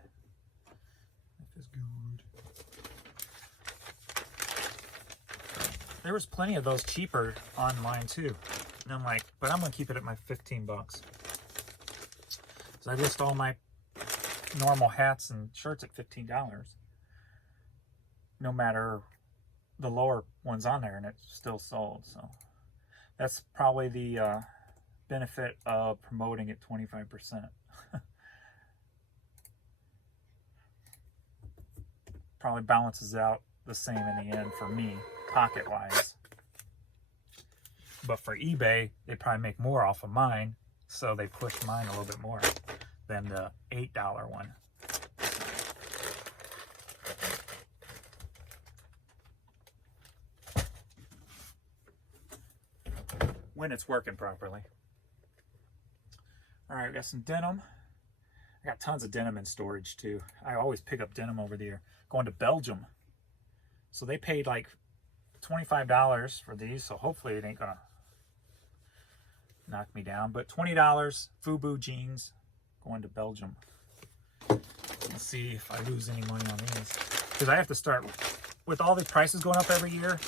Life is good. There was plenty of those cheaper online too. And I'm like, but I'm gonna keep it at my $15. So I list all my normal hats and shirts at $15. No matter the lower ones on there, and it's still sold. So that's probably the benefit of promoting at 25%. Probably balances out the same in the end for me, pocket wise. But for eBay, they probably make more off of mine, so they push mine a little bit more than the $8 one. When it's working properly. All right, we got some denim. I got tons of denim in storage too. I always pick up denim over there. Going to Belgium. So they paid like $25 for these, so hopefully it ain't gonna knock me down. But $20, FUBU jeans, going to Belgium. Let's see if I lose any money on these. Because I have to start, with all the prices going up every year,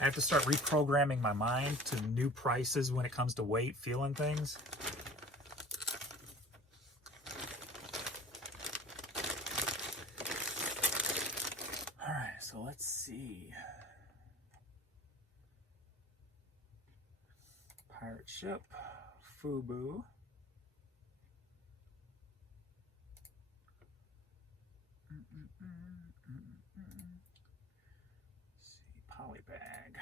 I have to start reprogramming my mind to new prices when it comes to weight, feeling things. All right, so let's see. Pirate ship, FUBU. See, polybag.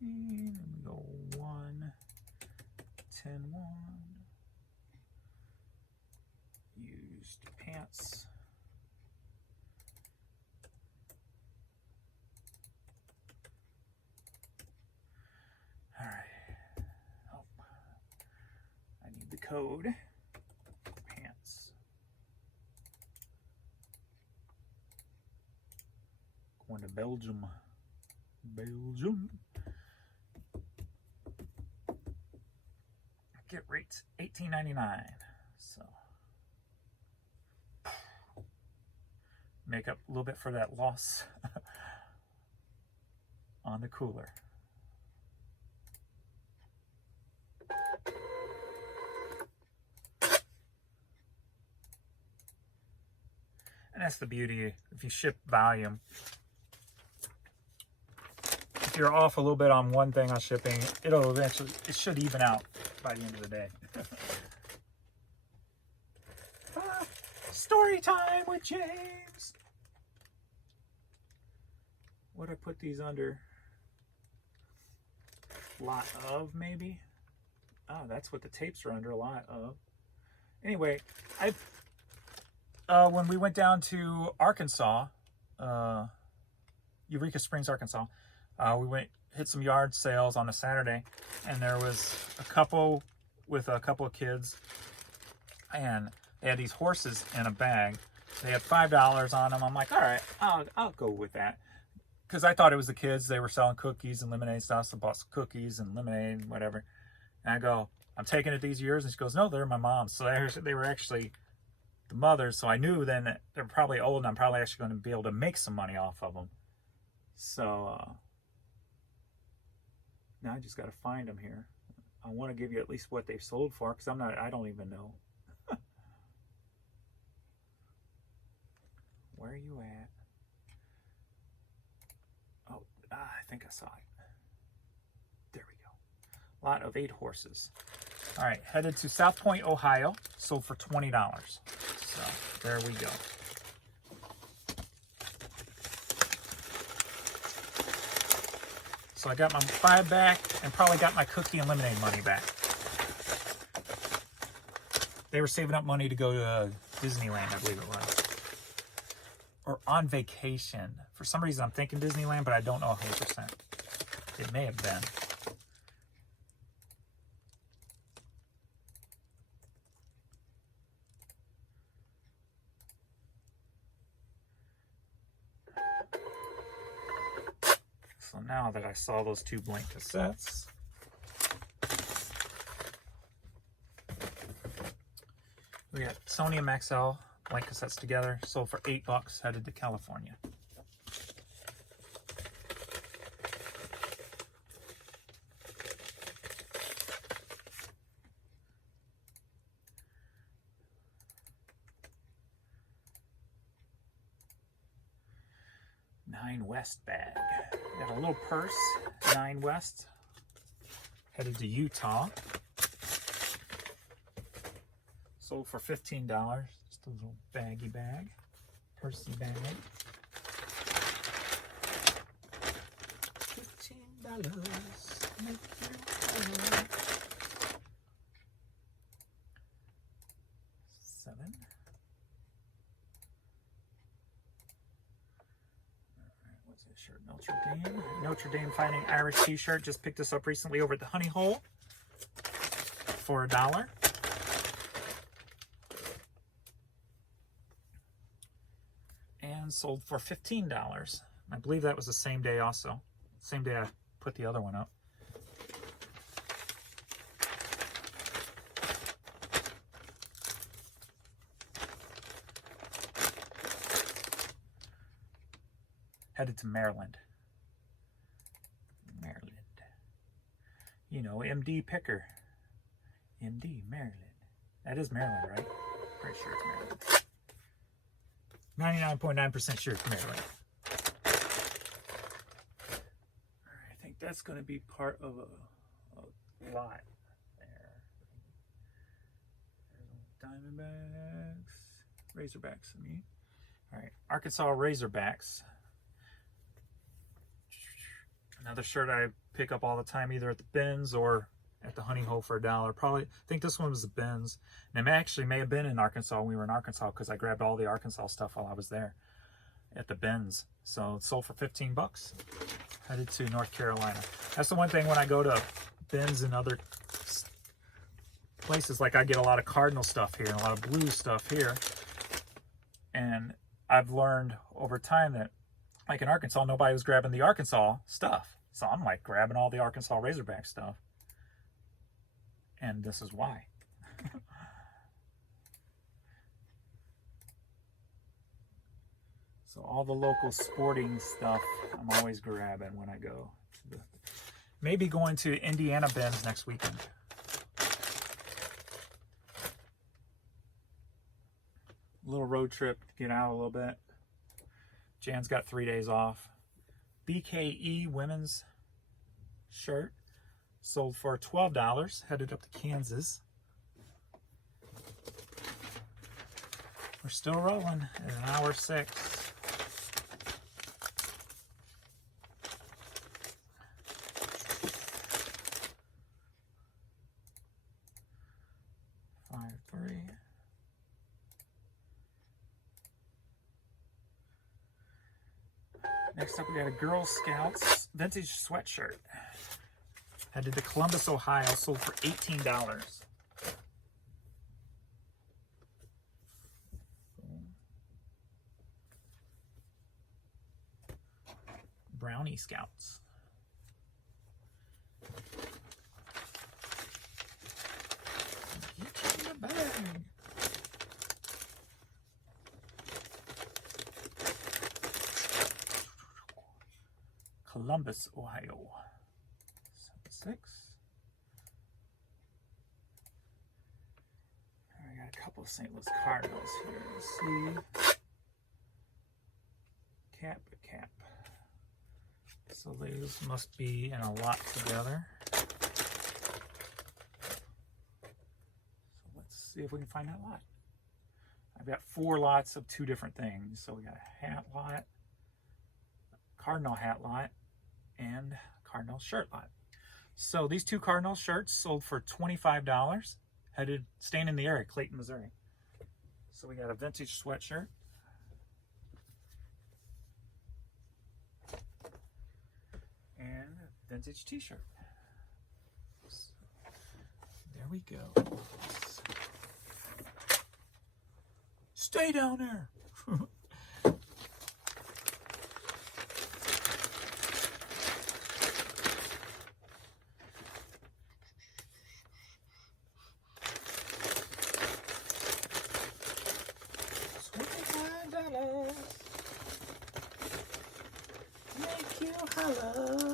And we go 1, 10, 1. Used pants. All right. Oh, I need the code. Pants. Going to Belgium. Belgium. Get rates $18.99. So make up a little bit for that loss on the cooler. And that's the beauty if you ship volume. If you're off a little bit on one thing on shipping, it'll eventually, it should even out by the end of the day. Story time with James. What I put these under? Lot of, maybe? Oh, that's what the tapes are under, a lot of. Anyway, when we went down to Arkansas, Eureka Springs, Arkansas, we hit some yard sales on a Saturday, and there was a couple with a couple of kids, and they had these horses in a bag. They had $5 on them. I'm like, all right, I'll go with that, because I thought it was the kids. They were selling cookies and lemonade stuff, so I bought some cookies and lemonade and whatever. And I go, I'm taking it these years. And she goes, no, they're my mom. So they were actually the mothers. So I knew then that they're probably old, and I'm probably actually going to be able to make some money off of them. So now I just got to find them here. I want to give you at least what they've sold for, because I don't even know. Where are you at? Oh, I think I saw it. There we go. Lot of 8 horses. All right, headed to South Point, Ohio. Sold for $20. So there we go. So I got my 5 back and probably got my cookie and lemonade money back. They were saving up money to go to Disneyland, I believe it was. Or on vacation. For some reason I'm thinking Disneyland, but I don't know 100%. It may have been. So now that I saw those 2 blank cassettes, we got Sony and Maxell blank cassettes together, sold for $8, headed to California. Nine West bag. Got a little purse, 9 West, headed to Utah. Sold for $15. Just a little baggy bag, pursey bag. $15. Make you proud. 7. What's this shirt? Notre Dame. Notre Dame Fighting Irish t-shirt. Just picked this up recently over at the Honey Hole for $1. And sold for $15. I believe that was the same day also. Same day I put the other one up. Headed to Maryland. Maryland. You know, MD Picker. MD, Maryland. That is Maryland, right? Pretty sure it's Maryland. 99.9% sure it's Maryland. I think that's going to be part of a lot there. Diamondbacks. Razorbacks, I mean. All right, Arkansas Razorbacks. Another shirt I pick up all the time, either at the bins or at the Honey Hole for $1. Probably, I think this one was the bins. And it actually may have been in Arkansas when we were in Arkansas, because I grabbed all the Arkansas stuff while I was there at the bins. So it sold for $15. Headed to North Carolina. That's the one thing when I go to bins and other places, like I get a lot of Cardinal stuff here and a lot of blue stuff here. And I've learned over time that, like in Arkansas, nobody was grabbing the Arkansas stuff. So I'm like grabbing all the Arkansas Razorback stuff. And this is why. So all the local sporting stuff I'm always grabbing when I go to the, maybe going to Indiana bins next weekend. A little road trip to get out a little bit. Jan's got 3 days off. BKE women's shirt sold for $12, headed up to Kansas. We're still rolling at an hour 6. Next up, we got a Girl Scouts vintage sweatshirt. Headed to Columbus, Ohio, sold for $18. Brownie Scouts. Get in the bag. Columbus, Ohio. 7-6. I got a couple of St. Louis Cardinals here. Let's see. Cap. So these must be in a lot together. So let's see if we can find that lot. I've got 4 lots of 2 different things. So we got a hat lot, Cardinal hat lot, and Cardinal shirt lot. So these 2 Cardinal shirts sold for $25, staying in the area, Clayton, Missouri. So we got a vintage sweatshirt, and a vintage t-shirt. So there we go. Stay down there. $25 make you holler.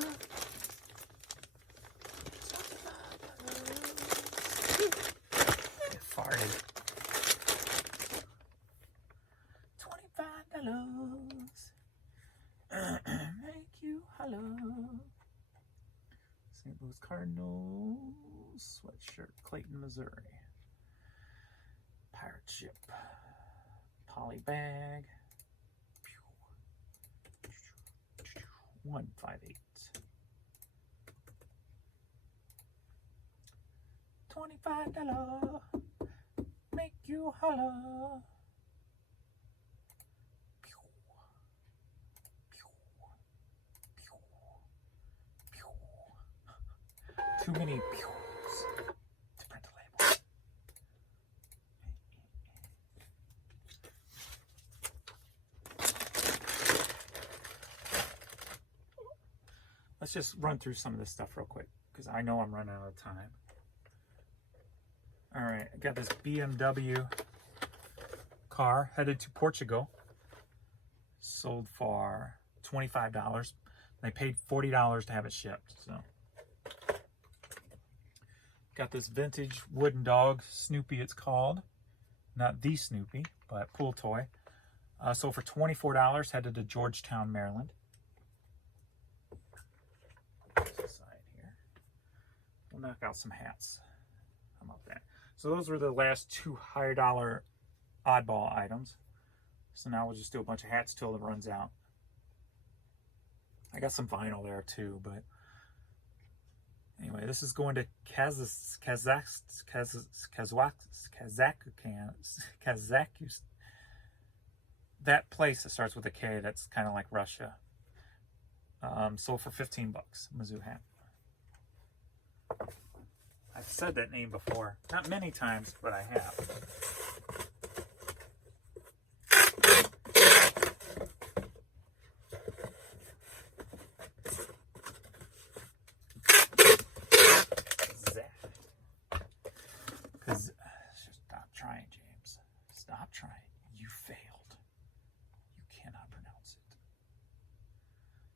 It farted. $25 make you holler. St. Louis Cardinals sweatshirt, Clayton, Missouri. Pirate ship. Poly bag. 158. $25 make you holler. Too many pews to print the label. Let's just run through some of this stuff real quick because I know I'm running out of time. All right, I got this BMW car headed to Portugal. Sold for $25. They paid $40 to have it shipped. So, got this vintage wooden dog, Snoopy it's called. Not the Snoopy, but pool toy. Sold for $24, headed to Georgetown, Maryland. Side here. We'll knock out some hats. How about that? So those were the last 2 higher dollar oddball items. So now we'll just do a bunch of hats till it runs out. I got some vinyl there too, but anyway, this is going to Kazakhstan, that place that starts with a K. That's kind of like Russia. Sold for $15. Mizzou hat. I've said that name before, not many times, but I have. Because stop trying, James. Stop trying. You failed. You cannot pronounce it.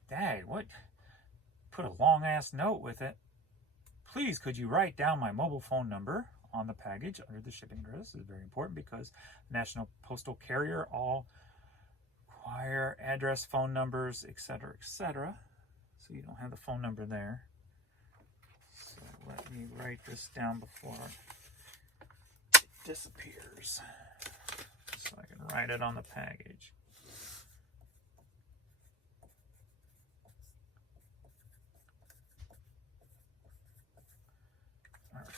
Dad, what? Put a long ass note with it. Please, could you write down my mobile phone number on the package under the shipping address? This is very important because National Postal Carrier all require address, phone numbers, etc., etc. So you don't have the phone number there. So let me write this down before it disappears, so I can write it on the package. All right.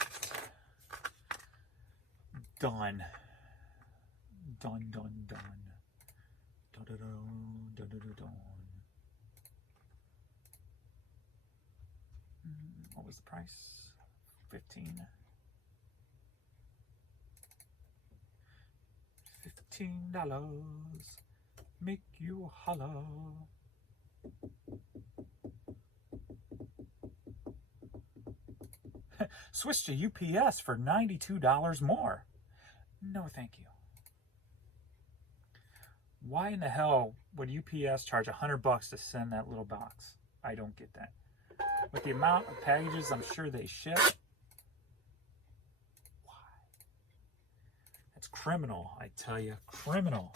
Done. Done, done, done. Dun-dun-dun, dun-dun-dun-dun. What was the price? 15. $15. Make you holler. Switch to UPS for $92 more. No, thank you. Why in the hell would UPS charge $100 to send that little box? I don't get that. With the amount of packages I'm sure they ship. Why? That's criminal, I tell you. Criminal.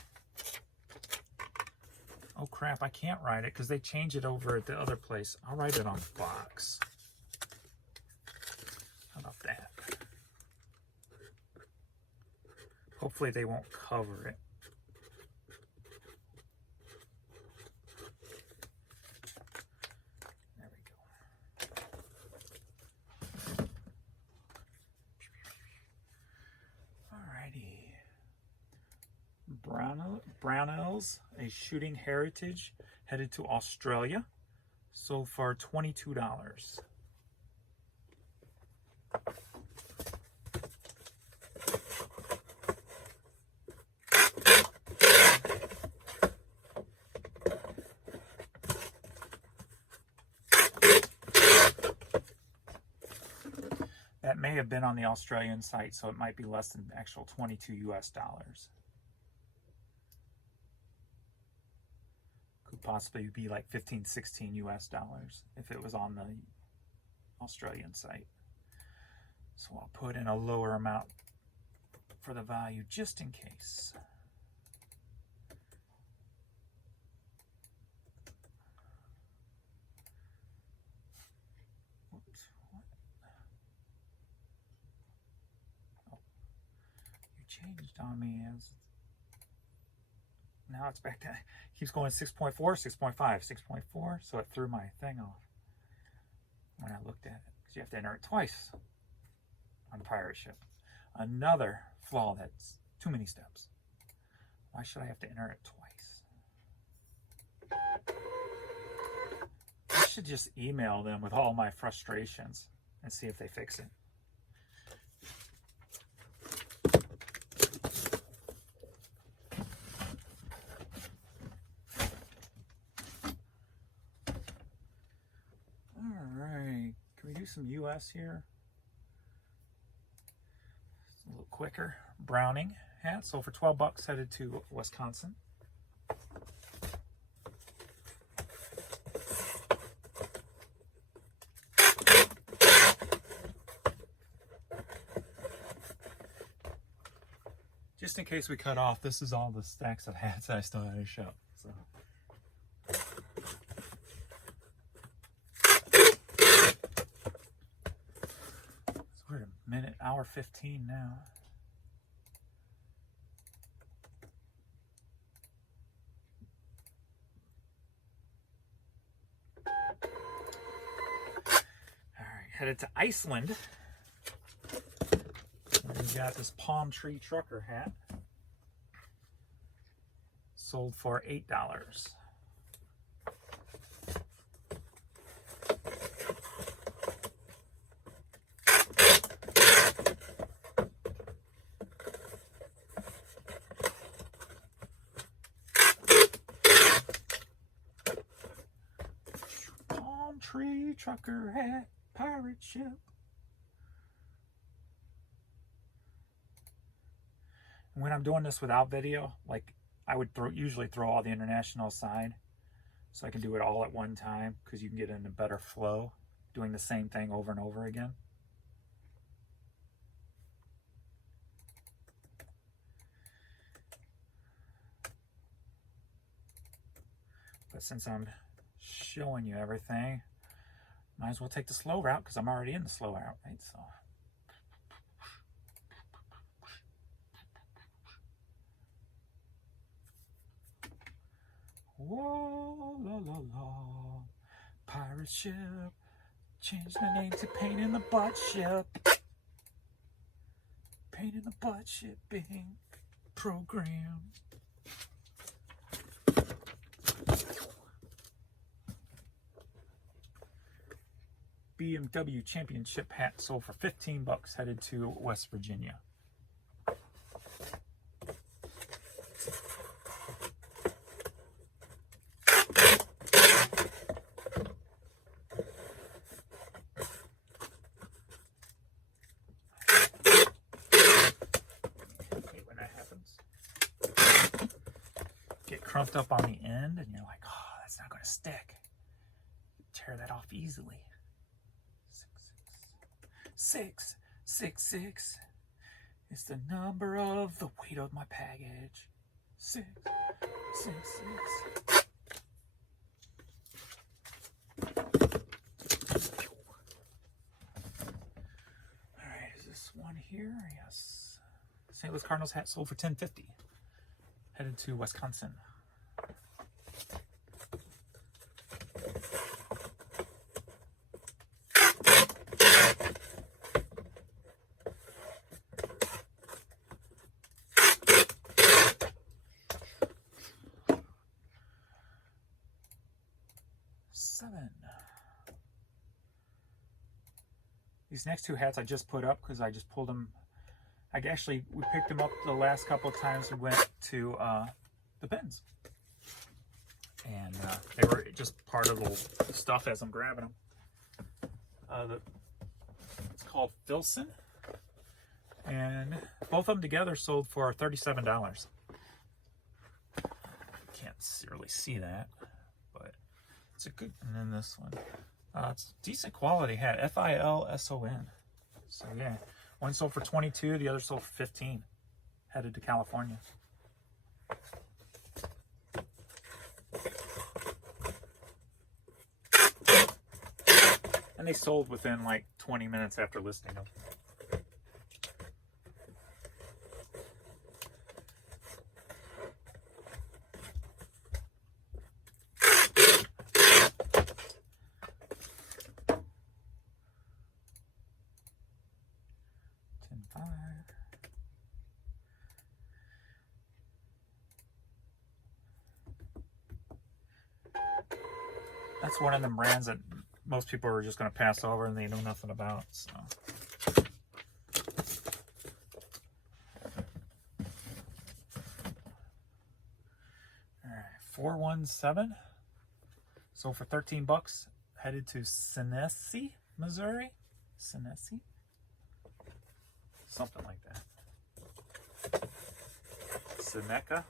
Oh crap, I can't write it because they change it over at the other place. I'll write it on the box. How about that? Hopefully they won't cover it. There we go. Alrighty. Brownells, a shooting heritage, headed to Australia. Sold for $22. That may have been on the Australian site, so it might be less than actual 22 US dollars. Could possibly be like 15, 16 US dollars if it was on the Australian site. So I'll put in a lower amount for the value just in case. Whoops, what? Oh, you changed on me as now it's back to, keeps going 6.4, 6.5, 6.4, so it threw my thing off when I looked at it, because you have to enter it twice on the pirate ship. Another flaw, that's too many steps. Why should I have to enter it twice? I should just email them with all my frustrations and see if they fix it. Some US here. A little quicker. Browning hat sold for $12, headed to Wisconsin. Just in case we cut off, this is all the stacks of hats I still had to show. So. We're a minute, hour 15 now. All right, headed to Iceland. We got this palm tree trucker hat. Sold for $8. Tree trucker hat, pirate ship. When I'm doing this without video, like I would usually throw all the international aside so I can do it all at one time, because you can get in a better flow doing the same thing over and over again. But since I'm showing you everything, might as well take the slow route because I'm already in the slow route, right? So, whoa, la la la, pirate ship, change the name to Pain in the Butt Ship. Pain in the Butt Shipping program. BMW Championship hat sold for $15, headed to West Virginia. crumped up on the end, and you're like, oh, that's not going to stick. Tear that off easily. 666 is the number of the weight of my package. 666. All right, is this one here? Yes. St. Louis Cardinals hat sold for $10.50. Headed to Wisconsin. These next two hats I just put up because I just pulled them. We picked them up the last couple of times we went to the bins. And they were just part of the stuff as I'm grabbing them. It's called Filson. And both of them together sold for $37. Can't really see that, but it's a good. And then this one. It's decent quality hat, Filson. So yeah, one sold for $22, the other sold for $15. Headed to California. And they sold within like 20 minutes after listing them. That's one of them brands that most people are just going to pass over and they know nothing about. So. All right, 417. Sold for $13. Headed to Seneca, Missouri. Seneca? Something like that. Seneca.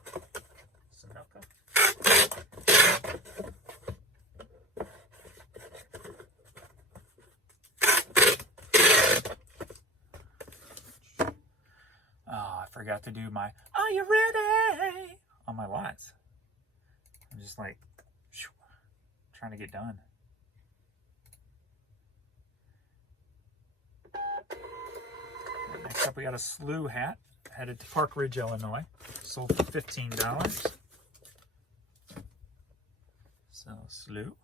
Oh, I forgot to do my "Are you ready?" on my lights. I'm just like trying to get done. Next up, we got a slew hat headed to Park Ridge, Illinois. Sold for $15. So, slew.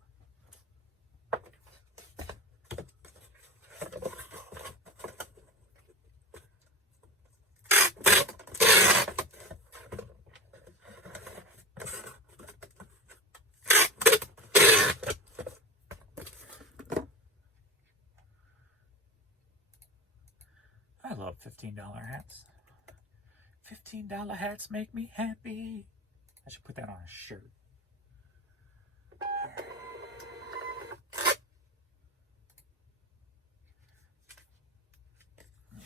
I love $15 hats. $15 hats make me happy. I should put that on a shirt.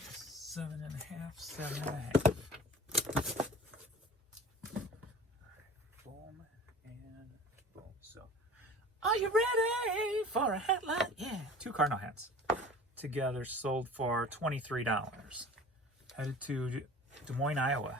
Seven and a half. Boom and boom. So, are you ready for a hat like? Yeah, two Cardinal hats together sold for $23. Headed to Des Moines, Iowa.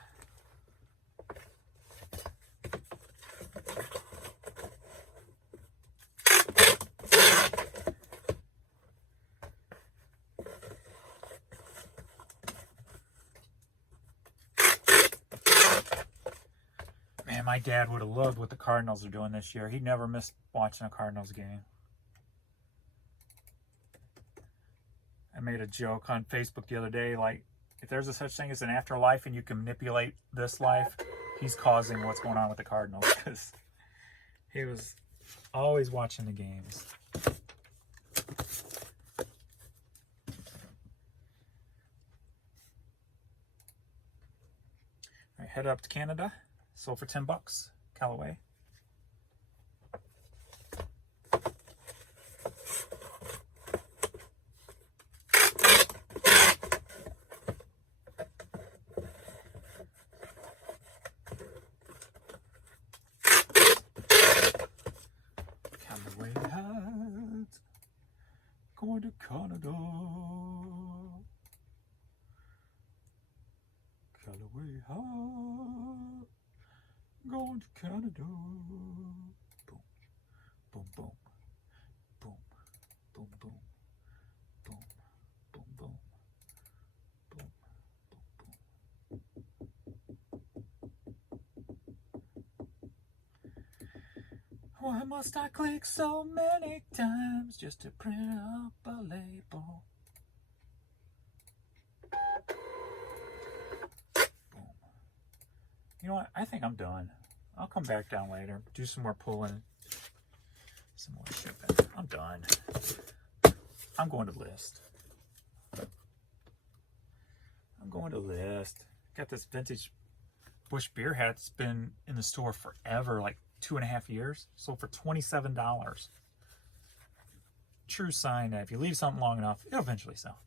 Man, my dad would have loved what the Cardinals are doing this year. He never missed watching a Cardinals game. I made a joke on Facebook the other day, like, if there's a such thing as an afterlife and you can manipulate this life, he's causing what's going on with the Cardinals, because he was always watching the games. All right, head up to Canada. Sold for $10. Callaway. Going to Canada. Callaway High. Going to Canada. Boom, boom, boom, boom, boom, boom, boom, boom, boom, boom, boom, boom. Why must I click so many times just to print up a label? Boom. You know what? I think I'm done. I'll come back down later, do some more pulling, some more shipping. I'm done. I'm going to list. I'm going to list. Got this vintage Bush beer hat that's been in the store forever, like 2.5 years. Sold for $27. True sign that if you leave something long enough, it'll eventually sell.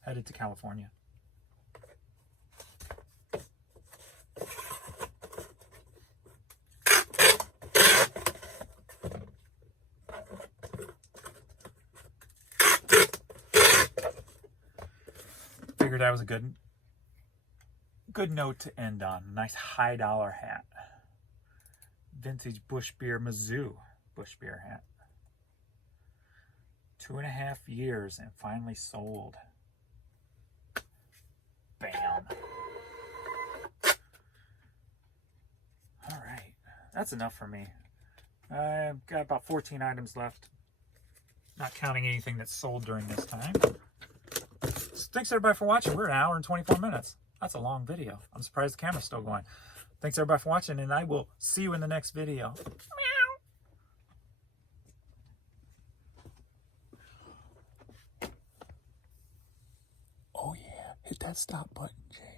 Headed to California. Figured that was a good note to end on. Nice high dollar hat. Vintage Bush Beer Mizzou Bush Beer hat. 2.5 years and finally sold. Bam. All right, that's enough for me. I've got about 14 items left, not counting anything that's sold during this time. Thanks everybody for watching. We're 1 hour and 24 minutes. That's a long video. I'm surprised the camera's still going. Thanks everybody for watching, and I will see you in the next video. Oh yeah, hit that stop button, Jay.